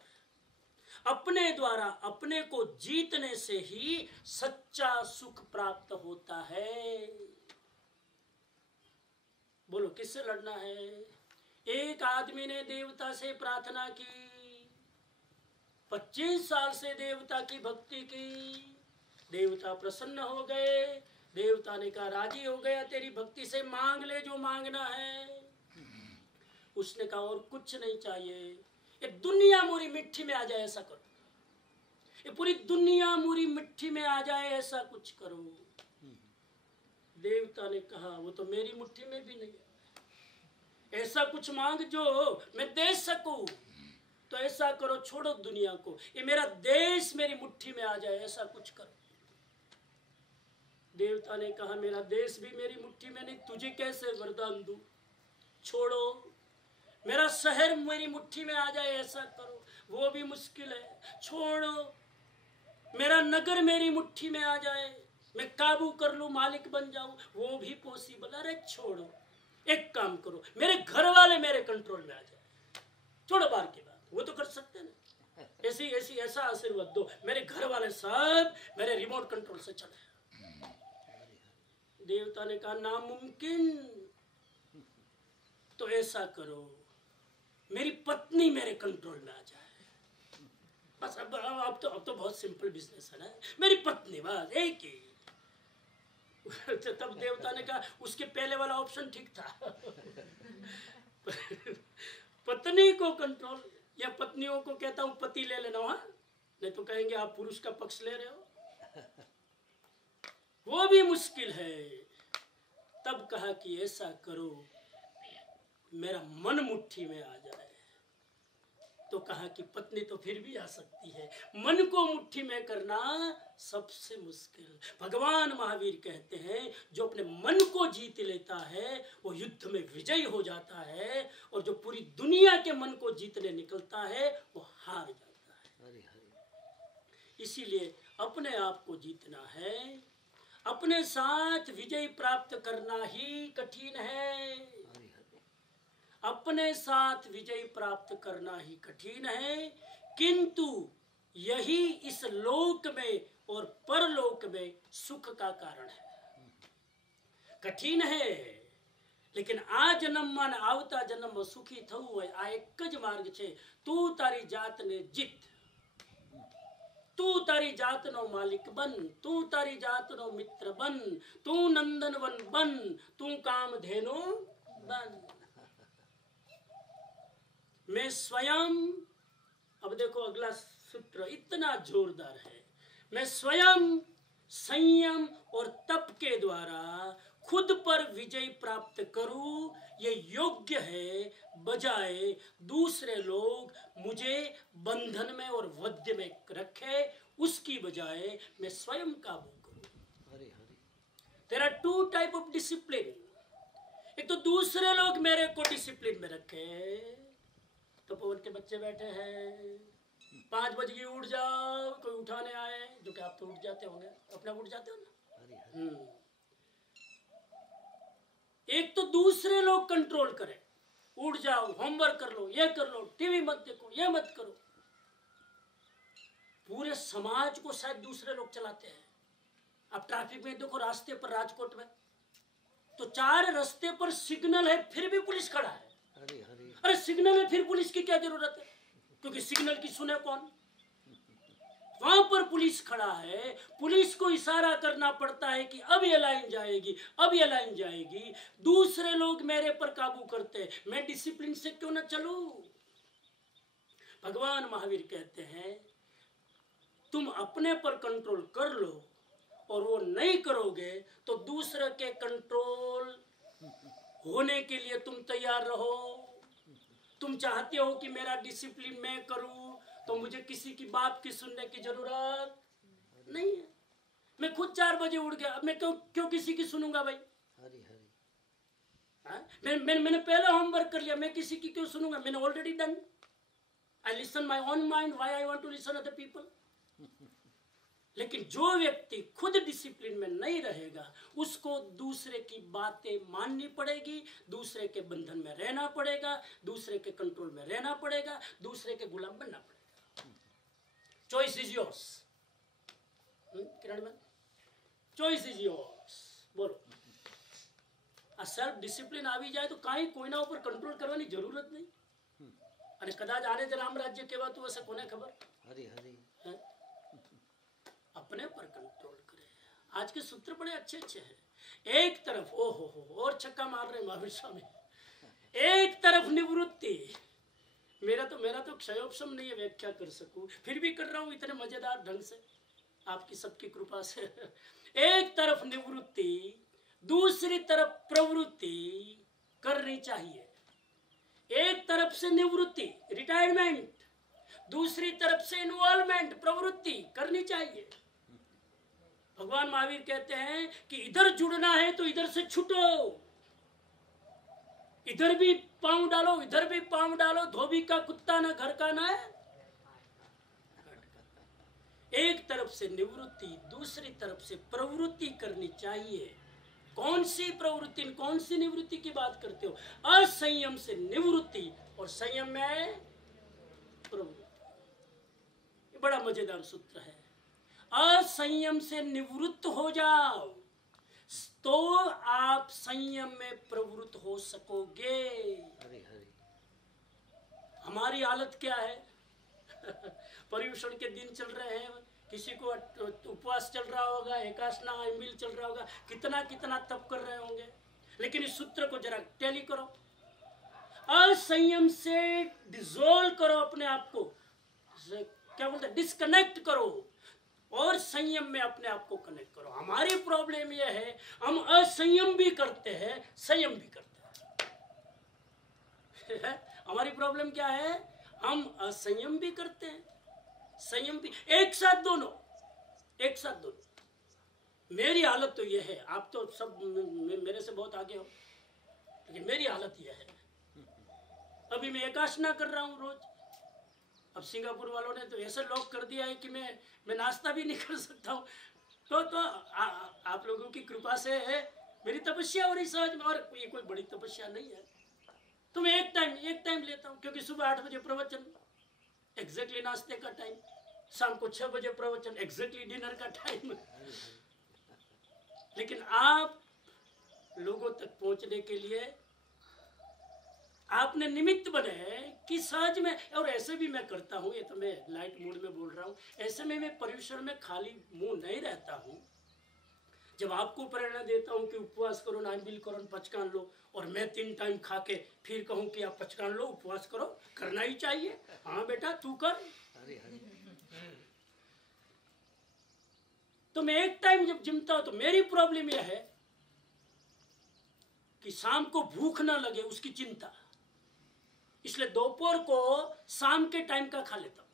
अपने द्वारा अपने को जीतने से ही सच्चा सुख प्राप्त होता है। बोलो किससे लड़ना है? एक आदमी ने देवता से प्रार्थना की, 25 साल से देवता की भक्ति की, देवता प्रसन्न हो गए। देवता ने कहा राजी हो गया, तेरी भक्ति से मांग ले जो मांगना है। उसने कहा और कुछ नहीं चाहिए, ये दुनिया मूरी मिट्टी में आ जाए ऐसा करो, ये पूरी दुनिया मूरी मिट्टी में आ जाए ऐसा कुछ करो। देवता ने कहा वो तो मेरी मुट्ठी में भी नहीं है, ऐसा कुछ मांग जो मैं दे सकूं। तो ऐसा करो, छोड़ो दुनिया को, ये मेरा देश मेरी मुट्ठी में आ जाए, ऐसा कुछ करो। देवता ने कहा मेरा देश भी मेरी मुट्ठी में नहीं, तुझे कैसे वरदान दूं? छोड़ो, मेरा शहर मेरी मुट्ठी में आ जाए, ऐसा करो, वो भी मुश्किल है। छोड़ो, मेरा नगर मेरी मुट्ठी में आ जाए, मैं काबू कर लूं, मालिक बन जाऊं, वो भी पॉसिबल। अरे छोड़ो, एक काम करो, मेरे घर वाले मेरे कंट्रोल में आ जाए। छोड़ो बाहर की बात, वो तो कर सकते ना। ऐसा आशीर्वाद दो, मेरे घर वाले सब मेरे रिमोट कंट्रोल से चले। देवता ने कहा नामुमकिन। तो ऐसा करो, मेरी पत्नी मेरे कंट्रोल में आ जाए। बस अब तो बहुत सिंपल बिजनेस है ना, मेरी पत्नी, बस एक ही। तब देवता ने कहा उसके पहले वाला ऑप्शन ठीक था। पत्नी को कंट्रोल, या पत्नियों को कहता हूं पति ले लेना, हाँ, नहीं तो कहेंगे आप पुरुष का पक्ष ले रहे हो, वो भी मुश्किल है। तब कहा कि ऐसा करो, मेरा मन मुट्ठी में आ जाए। तो कहा कि पत्नी तो फिर भी आ सकती है, मन को मुट्ठी में करना सबसे मुश्किल। भगवान महावीर कहते हैं जो अपने मन को जीत लेता है वो युद्ध में विजयी हो जाता है, और जो पूरी दुनिया के मन को जीतने निकलता है वो हार जाता है। इसीलिए अपने आप को जीतना है, अपने साथ विजय प्राप्त करना ही कठिन है। अपने साथ विजय प्राप्त करना ही कठिन है, किंतु यही इस लोक में और परलोक में सुख का कारण है। कठिन है, लेकिन आ जन्म मन आवता जन्म सुखी थવું હોય, આ એક જ માર્ગ છે। તું તારી જાતને જીત, तू तारी जातनो मालिक बन, तू तारी जातनो मित्र बन, तू नंदनवन बन, तू कामधेनु बन। मैं स्वयं, अब देखो अगला सूत्र इतना जोरदार है, मैं स्वयं संयम और तप के द्वारा खुद पर विजय प्राप्त करूं, ये योग्य है, बजाय दूसरे लोग मुझे बंधन में और वध्य में रखे, उसकी बजाय मैं स्वयं काबू करूं। There are two type of discipline. एक तो दूसरे लोग मेरे को डिसिप्लिन में रखे, तो पवन के बच्चे बैठे हैं, 5 बजे उठ जाओ, कोई उठाने आए, जो कि आप तो उठ जाते होंगे, अपना उठ जाते हो ना। एक तो दूसरे लोग कंट्रोल करें, उठ जाओ, होमवर्क कर लो, ये कर लो, टीवी मत देखो, ये मत करो। पूरे समाज को शायद दूसरे लोग चलाते हैं। अब ट्रैफिक में देखो, रास्ते पर राजकोट में तो 4 रास्ते पर सिग्नल है, फिर भी पुलिस खड़ा है। अरे सिग्नल है, फिर पुलिस की क्या जरूरत है? क्योंकि सिग्नल की सुने कौन? वहां पर पुलिस खड़ा है, पुलिस को इशारा करना पड़ता है कि अब ये लाइन जाएगी, अब ये लाइन जाएगी। दूसरे लोग मेरे पर काबू करते, मैं डिसिप्लिन से क्यों ना चलूं? भगवान महावीर कहते हैं तुम अपने पर कंट्रोल कर लो, और वो नहीं करोगे तो दूसरे के कंट्रोल होने के लिए तुम तैयार रहो। तुम चाहते हो कि मेरा डिसिप्लिन मैं करूं, तो मुझे किसी की बात की सुनने की जरूरत नहीं है। मैं खुद 4 बजे उठ गया, अब मैं क्यों किसी की सुनूंगा भाई? मैंने पहले होमवर्क कर लिया, मैं किसी की क्यों सुनूंगा? मैंने already done. I listen my own mind, why I want to listen other people. लेकिन जो व्यक्ति खुद डिसिप्लिन में नहीं रहेगा, उसको दूसरे की बातें माननी पड़ेगी, दूसरे के बंधन में रहना पड़ेगा, दूसरे के कंट्रोल में रहना पड़ेगा, दूसरे के गुलाम बनना पड़ेगा। Choice is yours. किरण में चॉइस इज योर्स। बोलो, सेल्फ डिसिप्लिन આવી જાય તો કાંઈ કોઈના ઉપર કંટ્રોલ કરવાની જરૂરત નહીં। અને કદાચ આને જ રામ રાજ્ય કહેવાતું હશે, કોને ખબર? હરી હરી अपने पर कंट्रोल करें। आज के सूत्र बड़े अच्छे अच्छे हैं। एक तरफ ओहो और छक्का मार रहे महावीर स्वामी, एक तरफ निवृत्ति। मेरा तो क्षयोपशम नहीं है, व्याख्या कर सकूं, फिर भी कर रहा हूं इतने मजेदार ढंग से, आपकी सबकी कृपा से। एक तरफ निवृत्ति, दूसरी तरफ प्रवृत्ति करनी चाहिए। एक तरफ से निवृत्ति, रिटायरमेंट, दूसरी तरफ से इन्वॉल्वमेंट, प्रवृत्ति करनी चाहिए। भगवान महावीर कहते हैं कि इधर जुड़ना है तो इधर से छूटो, इधर भी पांव डालो, इधर भी पांव डालो, धोबी का कुत्ता ना घर का ना है। एक तरफ से निवृत्ति, दूसरी तरफ से प्रवृत्ति करनी चाहिए। कौन सी प्रवृत्ति, कौन सी निवृत्ति की बात करते हो? असंयम से निवृत्ति और संयम में प्रवृत्ति। ये बड़ा मजेदार सूत्र है। असंयम से निवृत्त हो जाओ तो आप संयम में प्रवृत्त हो सकोगे। हमारी हालत क्या है? पर्युषण के दिन चल रहे हैं, किसी को उपवास चल रहा होगा, एकादशना मिल चल रहा होगा, कितना कितना तप कर रहे होंगे। लेकिन इस सूत्र को जरा टैली करो। असंयम से डिसॉल्व करो अपने आप को, क्या बोलते हैं, डिस्कनेक्ट करो और संयम में अपने आप को कनेक्ट करो। हमारी प्रॉब्लम यह है, हम असंयम भी करते हैं, संयम भी करते हैं। हमारी प्रॉब्लम क्या है? हम असंयम भी करते हैं, संयम भी, एक साथ दोनों, एक साथ दोनों। मेरी हालत तो यह है, आप तो सब मेरे से बहुत आगे हो, लेकिन मेरी हालत यह है। अभी मैं एकादशना कर रहा हूं रोज। अब सिंगापुर वालों ने तो ऐसे लॉक कर दिया है कि मैं नाश्ता भी नहीं कर सकता हूँ। तो आप लोगों की कृपा से है, मेरी तपस्या हो रही सहज में, और ये कोई बड़ी तपस्या नहीं है। तो मैं एक टाइम लेता हूँ, क्योंकि सुबह 8 बजे प्रवचन, एग्जैक्टली नाश्ते का टाइम, शाम को 6 बजे प्रवचन, एग्जैक्टली डिनर का टाइम। लेकिन आप लोगों तक पहुंचने के लिए आपने निमित्त बने हैं कि सहज में, और ऐसे भी मैं करता हूँ, ये तो मैं लाइट मूड में बोल रहा हूँ, ऐसे में मैं पर्युषण में खाली मुंह नहीं रहता हूँ। जब आपको प्रेरणा देता हूँ कि उपवास करो, नाइबिल करो, पचकान लो, और मैं 3 टाइम खा के फिर कहूँ कि आप पचकान लो, उपवास करो, करना ही चाहिए, हाँ बेटा तू कर। तो मैं एक टाइम जब जिमता हूँ, तो मेरी प्रॉब्लम यह है कि शाम को भूख ना लगे, उसकी चिंता, इसलिए दोपहर को शाम के टाइम का खा लेता हूं।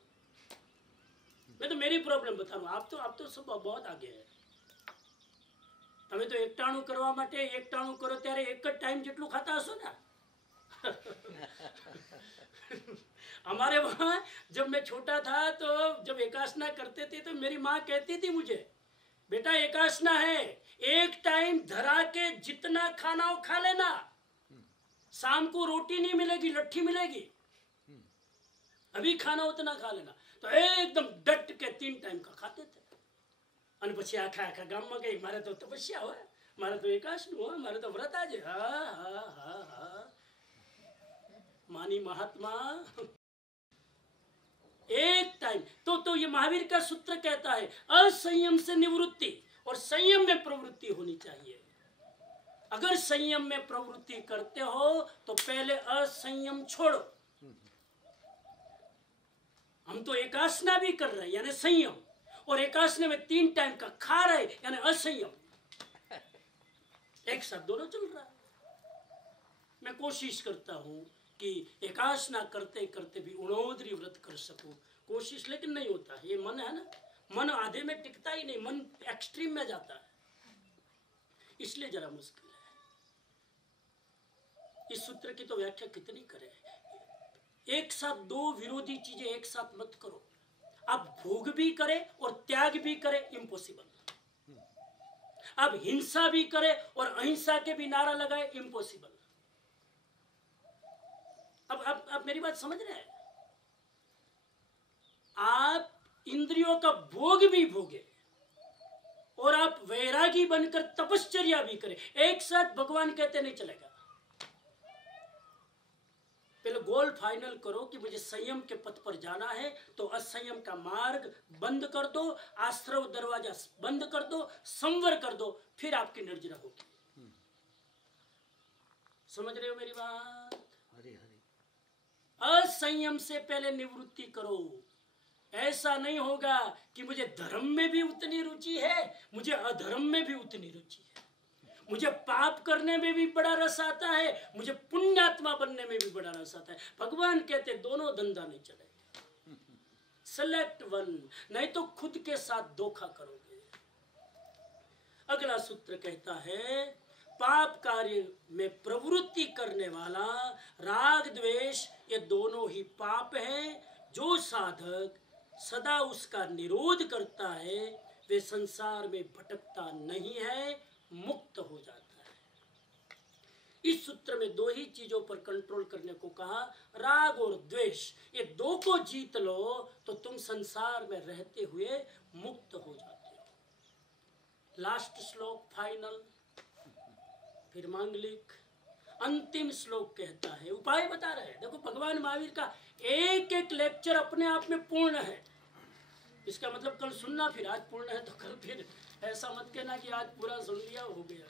मैं तो मेरी प्रॉब्लम बता रहा हूं, आप तो सब बहुत आगे है। તમે તો એકટાણું કરવા માટે એકટાણું કરો ત્યારે એક જ ટાઈમ જેટલું ખાતા હશો ને। हमारे वहां जब मैं छोटा था तो जब एकादशना करते थे तो मेरी माँ कहती थी मुझे, बेटा एकादशना है, एक टाइम धरा के जितना खाना हो खा लेना, शाम को रोटी नहीं मिलेगी, लट्ठी मिलेगी, अभी खाना उतना खा लेना। तो एकदम डट के 3 टाइम का खाते थे। અને પછી આખા ગામમાં ગઈ, મારે તો તપસ્યા હોય, મારે તો એકાદશનું હોય, મારે તો વ્રત આજે। હા मानी महात्मा एक टाइम। तो ये महावीर का सूत्र कहता है असंयम से निवृत्ति और संयम में प्रवृत्ति होनी चाहिए। अगर संयम में प्रवृत्ति करते हो तो पहले असंयम छोड़ो। हम तो एकादशना भी कर रहे हैं यानी संयम, और एकादशना में 3 टाइम का खा रहे यानी असंयम, एक साथ दोनों चल रहा है। मैं कोशिश करता हूं कि एकादशना करते करते भी उणोदरी व्रत कर सकूं, कोशिश, लेकिन नहीं होता है। ये मन है ना, मन आधे में टिकता ही नहीं, मन एक्सट्रीम में जाता है, इसलिए जरा मुश्किल है। इस सूत्र की तो व्याख्या कितनी करें। एक साथ 2 विरोधी चीजें एक साथ मत करो। आप भोग भी करें और त्याग भी करें, इम्पॉसिबल। आप हिंसा भी करें और अहिंसा के भी नारा लगाए, इम्पॉसिबल। अब मेरी बात समझ रहे हैं? आप इंद्रियों का भोग भी भोगे और आप वैरागी बनकर तपश्चर्या भी करें, एक साथ भगवान कहते नहीं चलेगा। पहले गोल फाइनल करो कि मुझे संयम के पथ पर जाना है, तो असंयम का मार्ग बंद कर दो, आश्रव दरवाजा बंद कर दो, संवर कर दो, फिर आपकी निर्जरा होगी। समझ रहे हो मेरी बात? असंयम से पहले निवृत्ति करो। ऐसा नहीं होगा कि मुझे धर्म में भी उतनी रुचि है, मुझे अधर्म में भी उतनी रुचि है, मुझे पाप करने में भी बड़ा रस आता है, मुझे पुण्यात्मा बनने में भी बड़ा रस आता है। भगवान कहते दोनों धंधा नहीं चलेगा। सेलेक्ट वन, नहीं तो खुद के साथ धोखा करोगे। अगला सूत्र कहता है पाप कार्य में प्रवृत्ति करने वाला राग द्वेष ये दोनों ही पाप हैं। जो साधक सदा उसका निरोध करता है वे संसार में भटकता नहीं है, मुक्त हो जाता है। इस सूत्र में दो ही चीजों पर कंट्रोल करने को कहा, राग और द्वेष। ये दो को जीत लो तो तुम संसार में रहते हुए मुक्त हो जाते हो। लास्ट श्लोक फाइनल, फिर मांगलिक अंतिम श्लोक कहता है, उपाय बता रहे हैं। देखो भगवान महावीर का एक एक लेक्चर अपने आप में पूर्ण है। इसका मतलब कल सुनना, फिर आज पूर्ण है तो कल फिर ऐसा मत कहना कि आज पूरा सुन लिया हो गया।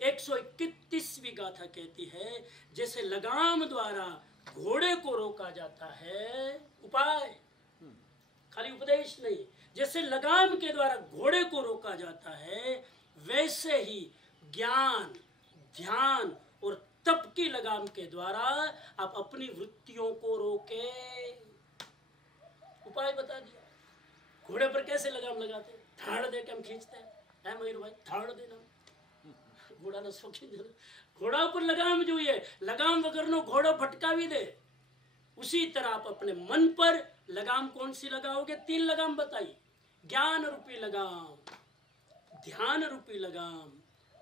131वीं गाथा कहती है जैसे लगाम द्वारा घोड़े को रोका जाता है, उपाय खाली उपदेश नहीं, जैसे लगाम के द्वारा घोड़े को रोका जाता है वैसे ही ज्ञान, ध्यान और तप की लगाम के द्वारा आप अपनी वृत्तियों को रोके। उपाय बता दिया। घोड़े पर कैसे लगाम लगाते? धाड़ दे के हम खींचते हैं, मयूर भाई धाड़ देना, घोड़ा ना सौखी देना। घोड़ा ऊपर लगाम जो है, लगाम वगर नो घोड़ा फटका भी दे। उसी तरह आप अपने मन पर लगाम कौन सी लगाओगे? 3 लगाम बताई, ज्ञान रूपी लगाम, ध्यान रूपी लगाम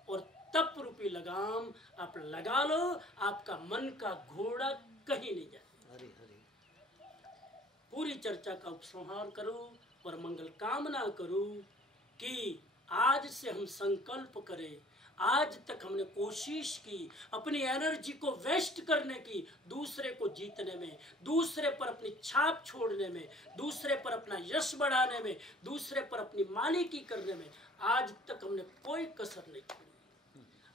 और तप रूपी लगाम आप लगा लो। आपका मन का घोड़ा कहीं नहीं जाए। पूरी चर्चा का उपसंहार करूं और मंगल कामना करूं कि आज से हम संकल्प करें। आज तक हमने कोशिश की अपनी एनर्जी को वेस्ट करने की, दूसरे को जीतने में, दूसरे पर अपनी छाप छोड़ने में, दूसरे पर अपना यश बढ़ाने में, दूसरे पर अपनी मालिकी करने में। आज तक हमने कोई कसर नहीं छोड़ी।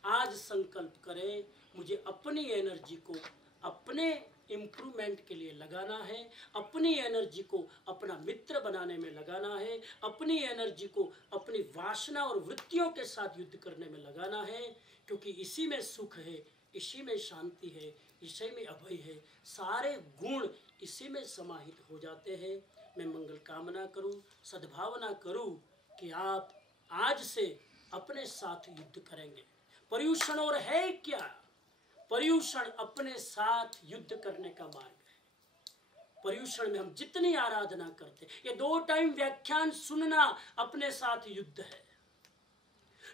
आज संकल्प करें मुझे अपनी एनर्जी को अपने इम्प्रूवमेंट के लिए लगाना है, अपनी एनर्जी को अपना मित्र बनाने में लगाना है, अपनी एनर्जी को अपनी वासना और वृत्तियों के साथ युद्ध करने में लगाना है, क्योंकि इसी में सुख है, इसी में शांति है, इसी में अभय है। सारे गुण इसी में समाहित हो जाते हैं। मैं मंगल कामना करूं, सद्भावना करूं कि आप आज से अपने साथ युद्ध करेंगे। पर्युषण और है क्या? पर्युषण अपने साथ युद्ध करने का मार्ग है। पर्युषण में हम जितनी आराधना करते, ये 2 टाइम व्याख्यान सुनना अपने साथ युद्ध है।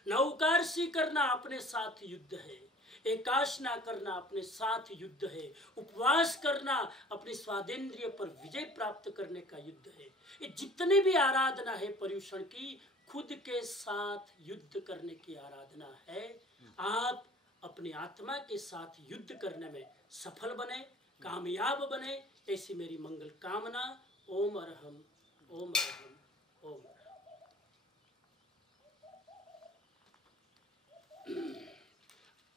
नौकारसी करना अपने साथ युद्ध है। एकाशना करना अपने साथ युद्ध है। उपवास करना अपने स्वादेंद्रिय पर विजय प्राप्त करने का युद्ध है। ये जितनी भी आराधना है पर्युषण की, खुद के साथ युद्ध करने की आराधना है। आप अपनी आत्मा के साथ युद्ध करने में सफल बने, कामयाब बने, ऐसी मेरी मंगल कामना। ओम अरहम, ओम अरहम, ओम अरहम।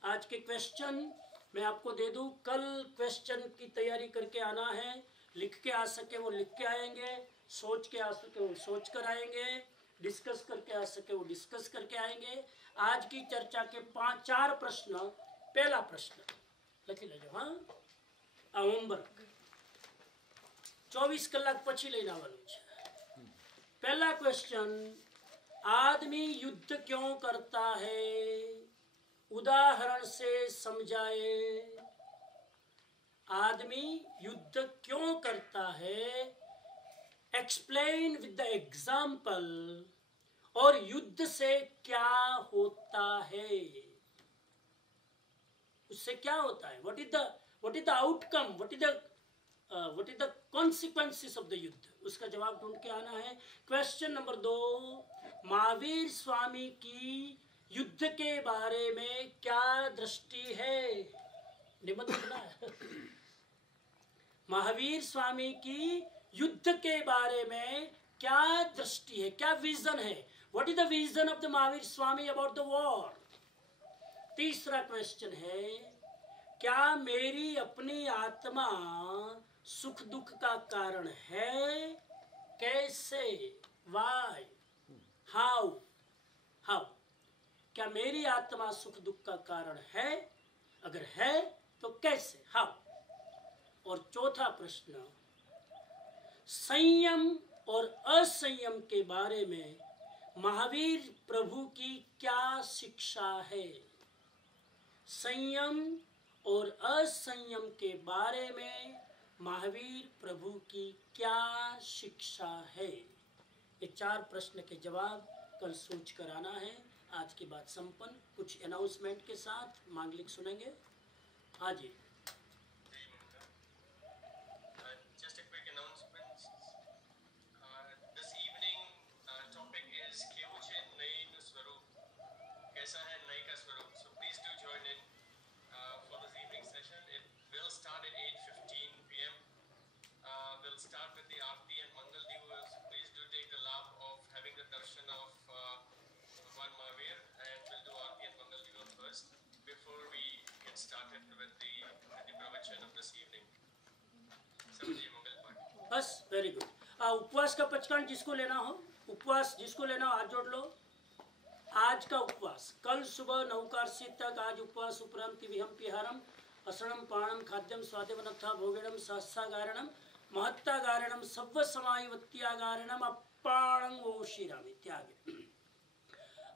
आज के क्वेश्चन मैं आपको दे दूं, कल क्वेश्चन की तैयारी करके आना है। लिख के आ सके वो लिख के आएंगे, सोच के आ सके वो सोच कर आएंगे, डिस्कस करके आ सके वो डिस्कस करके आएंगे। आज की चर्चा के 4 प्रश्न। पहला प्रश्न लखी लेजो, हाँ होमवर्क 24 कलाक પછી લઈને આવવાનું છે। पहला क्वेश्चन, आदमी युद्ध क्यों करता है? उदाहरण से समझाए। आदमी युद्ध क्यों करता है? Explain with the example. और युद्ध से क्या होता है? उससे क्या होता है? What is the outcome, what is the consequences of the युद्ध? उसका जवाब ढूंढ के आना है। क्वेश्चन नंबर 2, महावीर स्वामी की युद्ध के बारे में क्या दृष्टि है? निबंध लिखना है। महावीर स्वामी की युद्ध के बारे में क्या दृष्टि है, क्या विजन है? What is the vision of the Mahavir Swami about the war? तीसरा क्वेश्चन है, क्या मेरी अपनी आत्मा सुख दुख का कारण है? कैसे? वाई? हाउ? क्या मेरी आत्मा सुख दुख का कारण है? अगर है तो कैसे? हाउ? और चौथा प्रश्न, संयम और असंयम के बारे में महावीर प्रभु की क्या शिक्षा है? संयम और असंयम के बारे में महावीर प्रभु की क्या शिक्षा है? ये 4 प्रश्न के जवाब कल सोच कर आना है। आज की बात संपन्न। कुछ अनाउंसमेंट के साथ मांगलिक सुनेंगे। हाँ जी। Just a quick announcement. This evening topic is केवचे नई नु स्वरूप, कैसा है नई का स्वरूप. So please do join in for this evening session. It will start at 8:15 p.m. We'll start with the Aarti and Mangal Divas. Please do take the laabh of having the darshan of Bhagwan Mahavir, and we'll do Aarti and Mangal Divas first before we get started with the pravachan of this evening. समझिए मंगल पाठ. बस वेरी गुड। उपवास का पचकान जिसको लेना हो, उपवास जिसको लेना हो हाथ जोड़ लो। आज का उपवास कल सुबह 9 तक, आज उपवास उपरांति विहम पिहारम असरणम पाणम खाद्यम स्वादेवनथा भोगेणम सहस्रागारणम महत्तागारणम सव्व समायुवत्यागारणम अपाणं वो श्रीराम इत्यादि।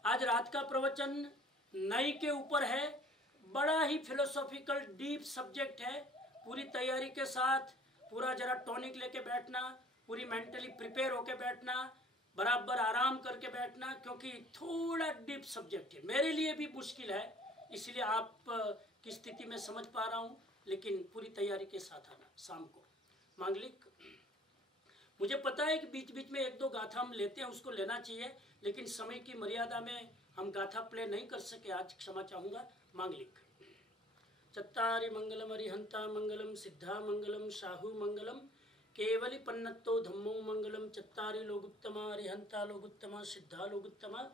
आज रात का प्रवचन नई के ऊपर है। बड़ा ही फिलोसॉफिकल डीप सब्जेक्ट है। पूरी तैयारी के साथ, पूरा जरा टॉनिक लेके बैठना, पूरी मेंटली प्रिपेयर होके बैठना, बराबर आराम करके बैठना, क्योंकि थोड़ा डीप सब्जेक्ट है। मेरे लिए भी मुश्किल है, इसलिए आप की स्थिति में समझ पा रहा हूँ, लेकिन पूरी तैयारी के साथ आना। शाम को मांगलिक, मुझे पता है कि बीच बीच में 1-2 गाथा हम लेते हैं, उसको लेना चाहिए, लेकिन समय की मर्यादा में हम गाथा प्ले नहीं कर सके। आज क्षमा चाहूँगा। मांगलिक चत्तारि मंगलम अरिहंता मंगलम सिद्धा मंगलम शाहु मंगलम केवली पन्नत्तो धम्मो मंगलम चत्तारि लोगुत्तमा अरिहंता लोगुत्तमा सिद्धा लोगुत्तमा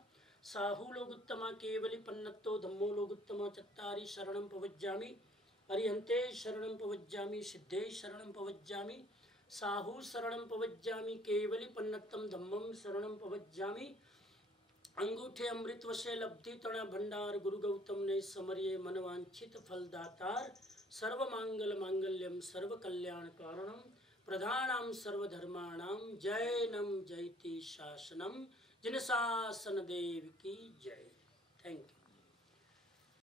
साहु लोगुत्तमा केवली पन्नत्तो धम्मो लोगुत्तमा चत्तारि शरणं पवज्जामि अरिहंते शरणं पवज्जामि सिद्धे शरणं पवज्जामि साहु शरणं पवज्जामि केवली पन्नत्तम धम्मं शरणं पवज्जामि अंगूठे अमृत वशे लब्धि तण भंडार गुरु गौतम ने समरिये मनवांछित फलदातार सर्व मांगल मांगल्यम सर्व कल्याण कारणम प्रधानम सर्वधर्माणाम जैनम जयति शासनम जिन शासन देव की जय। Thank you.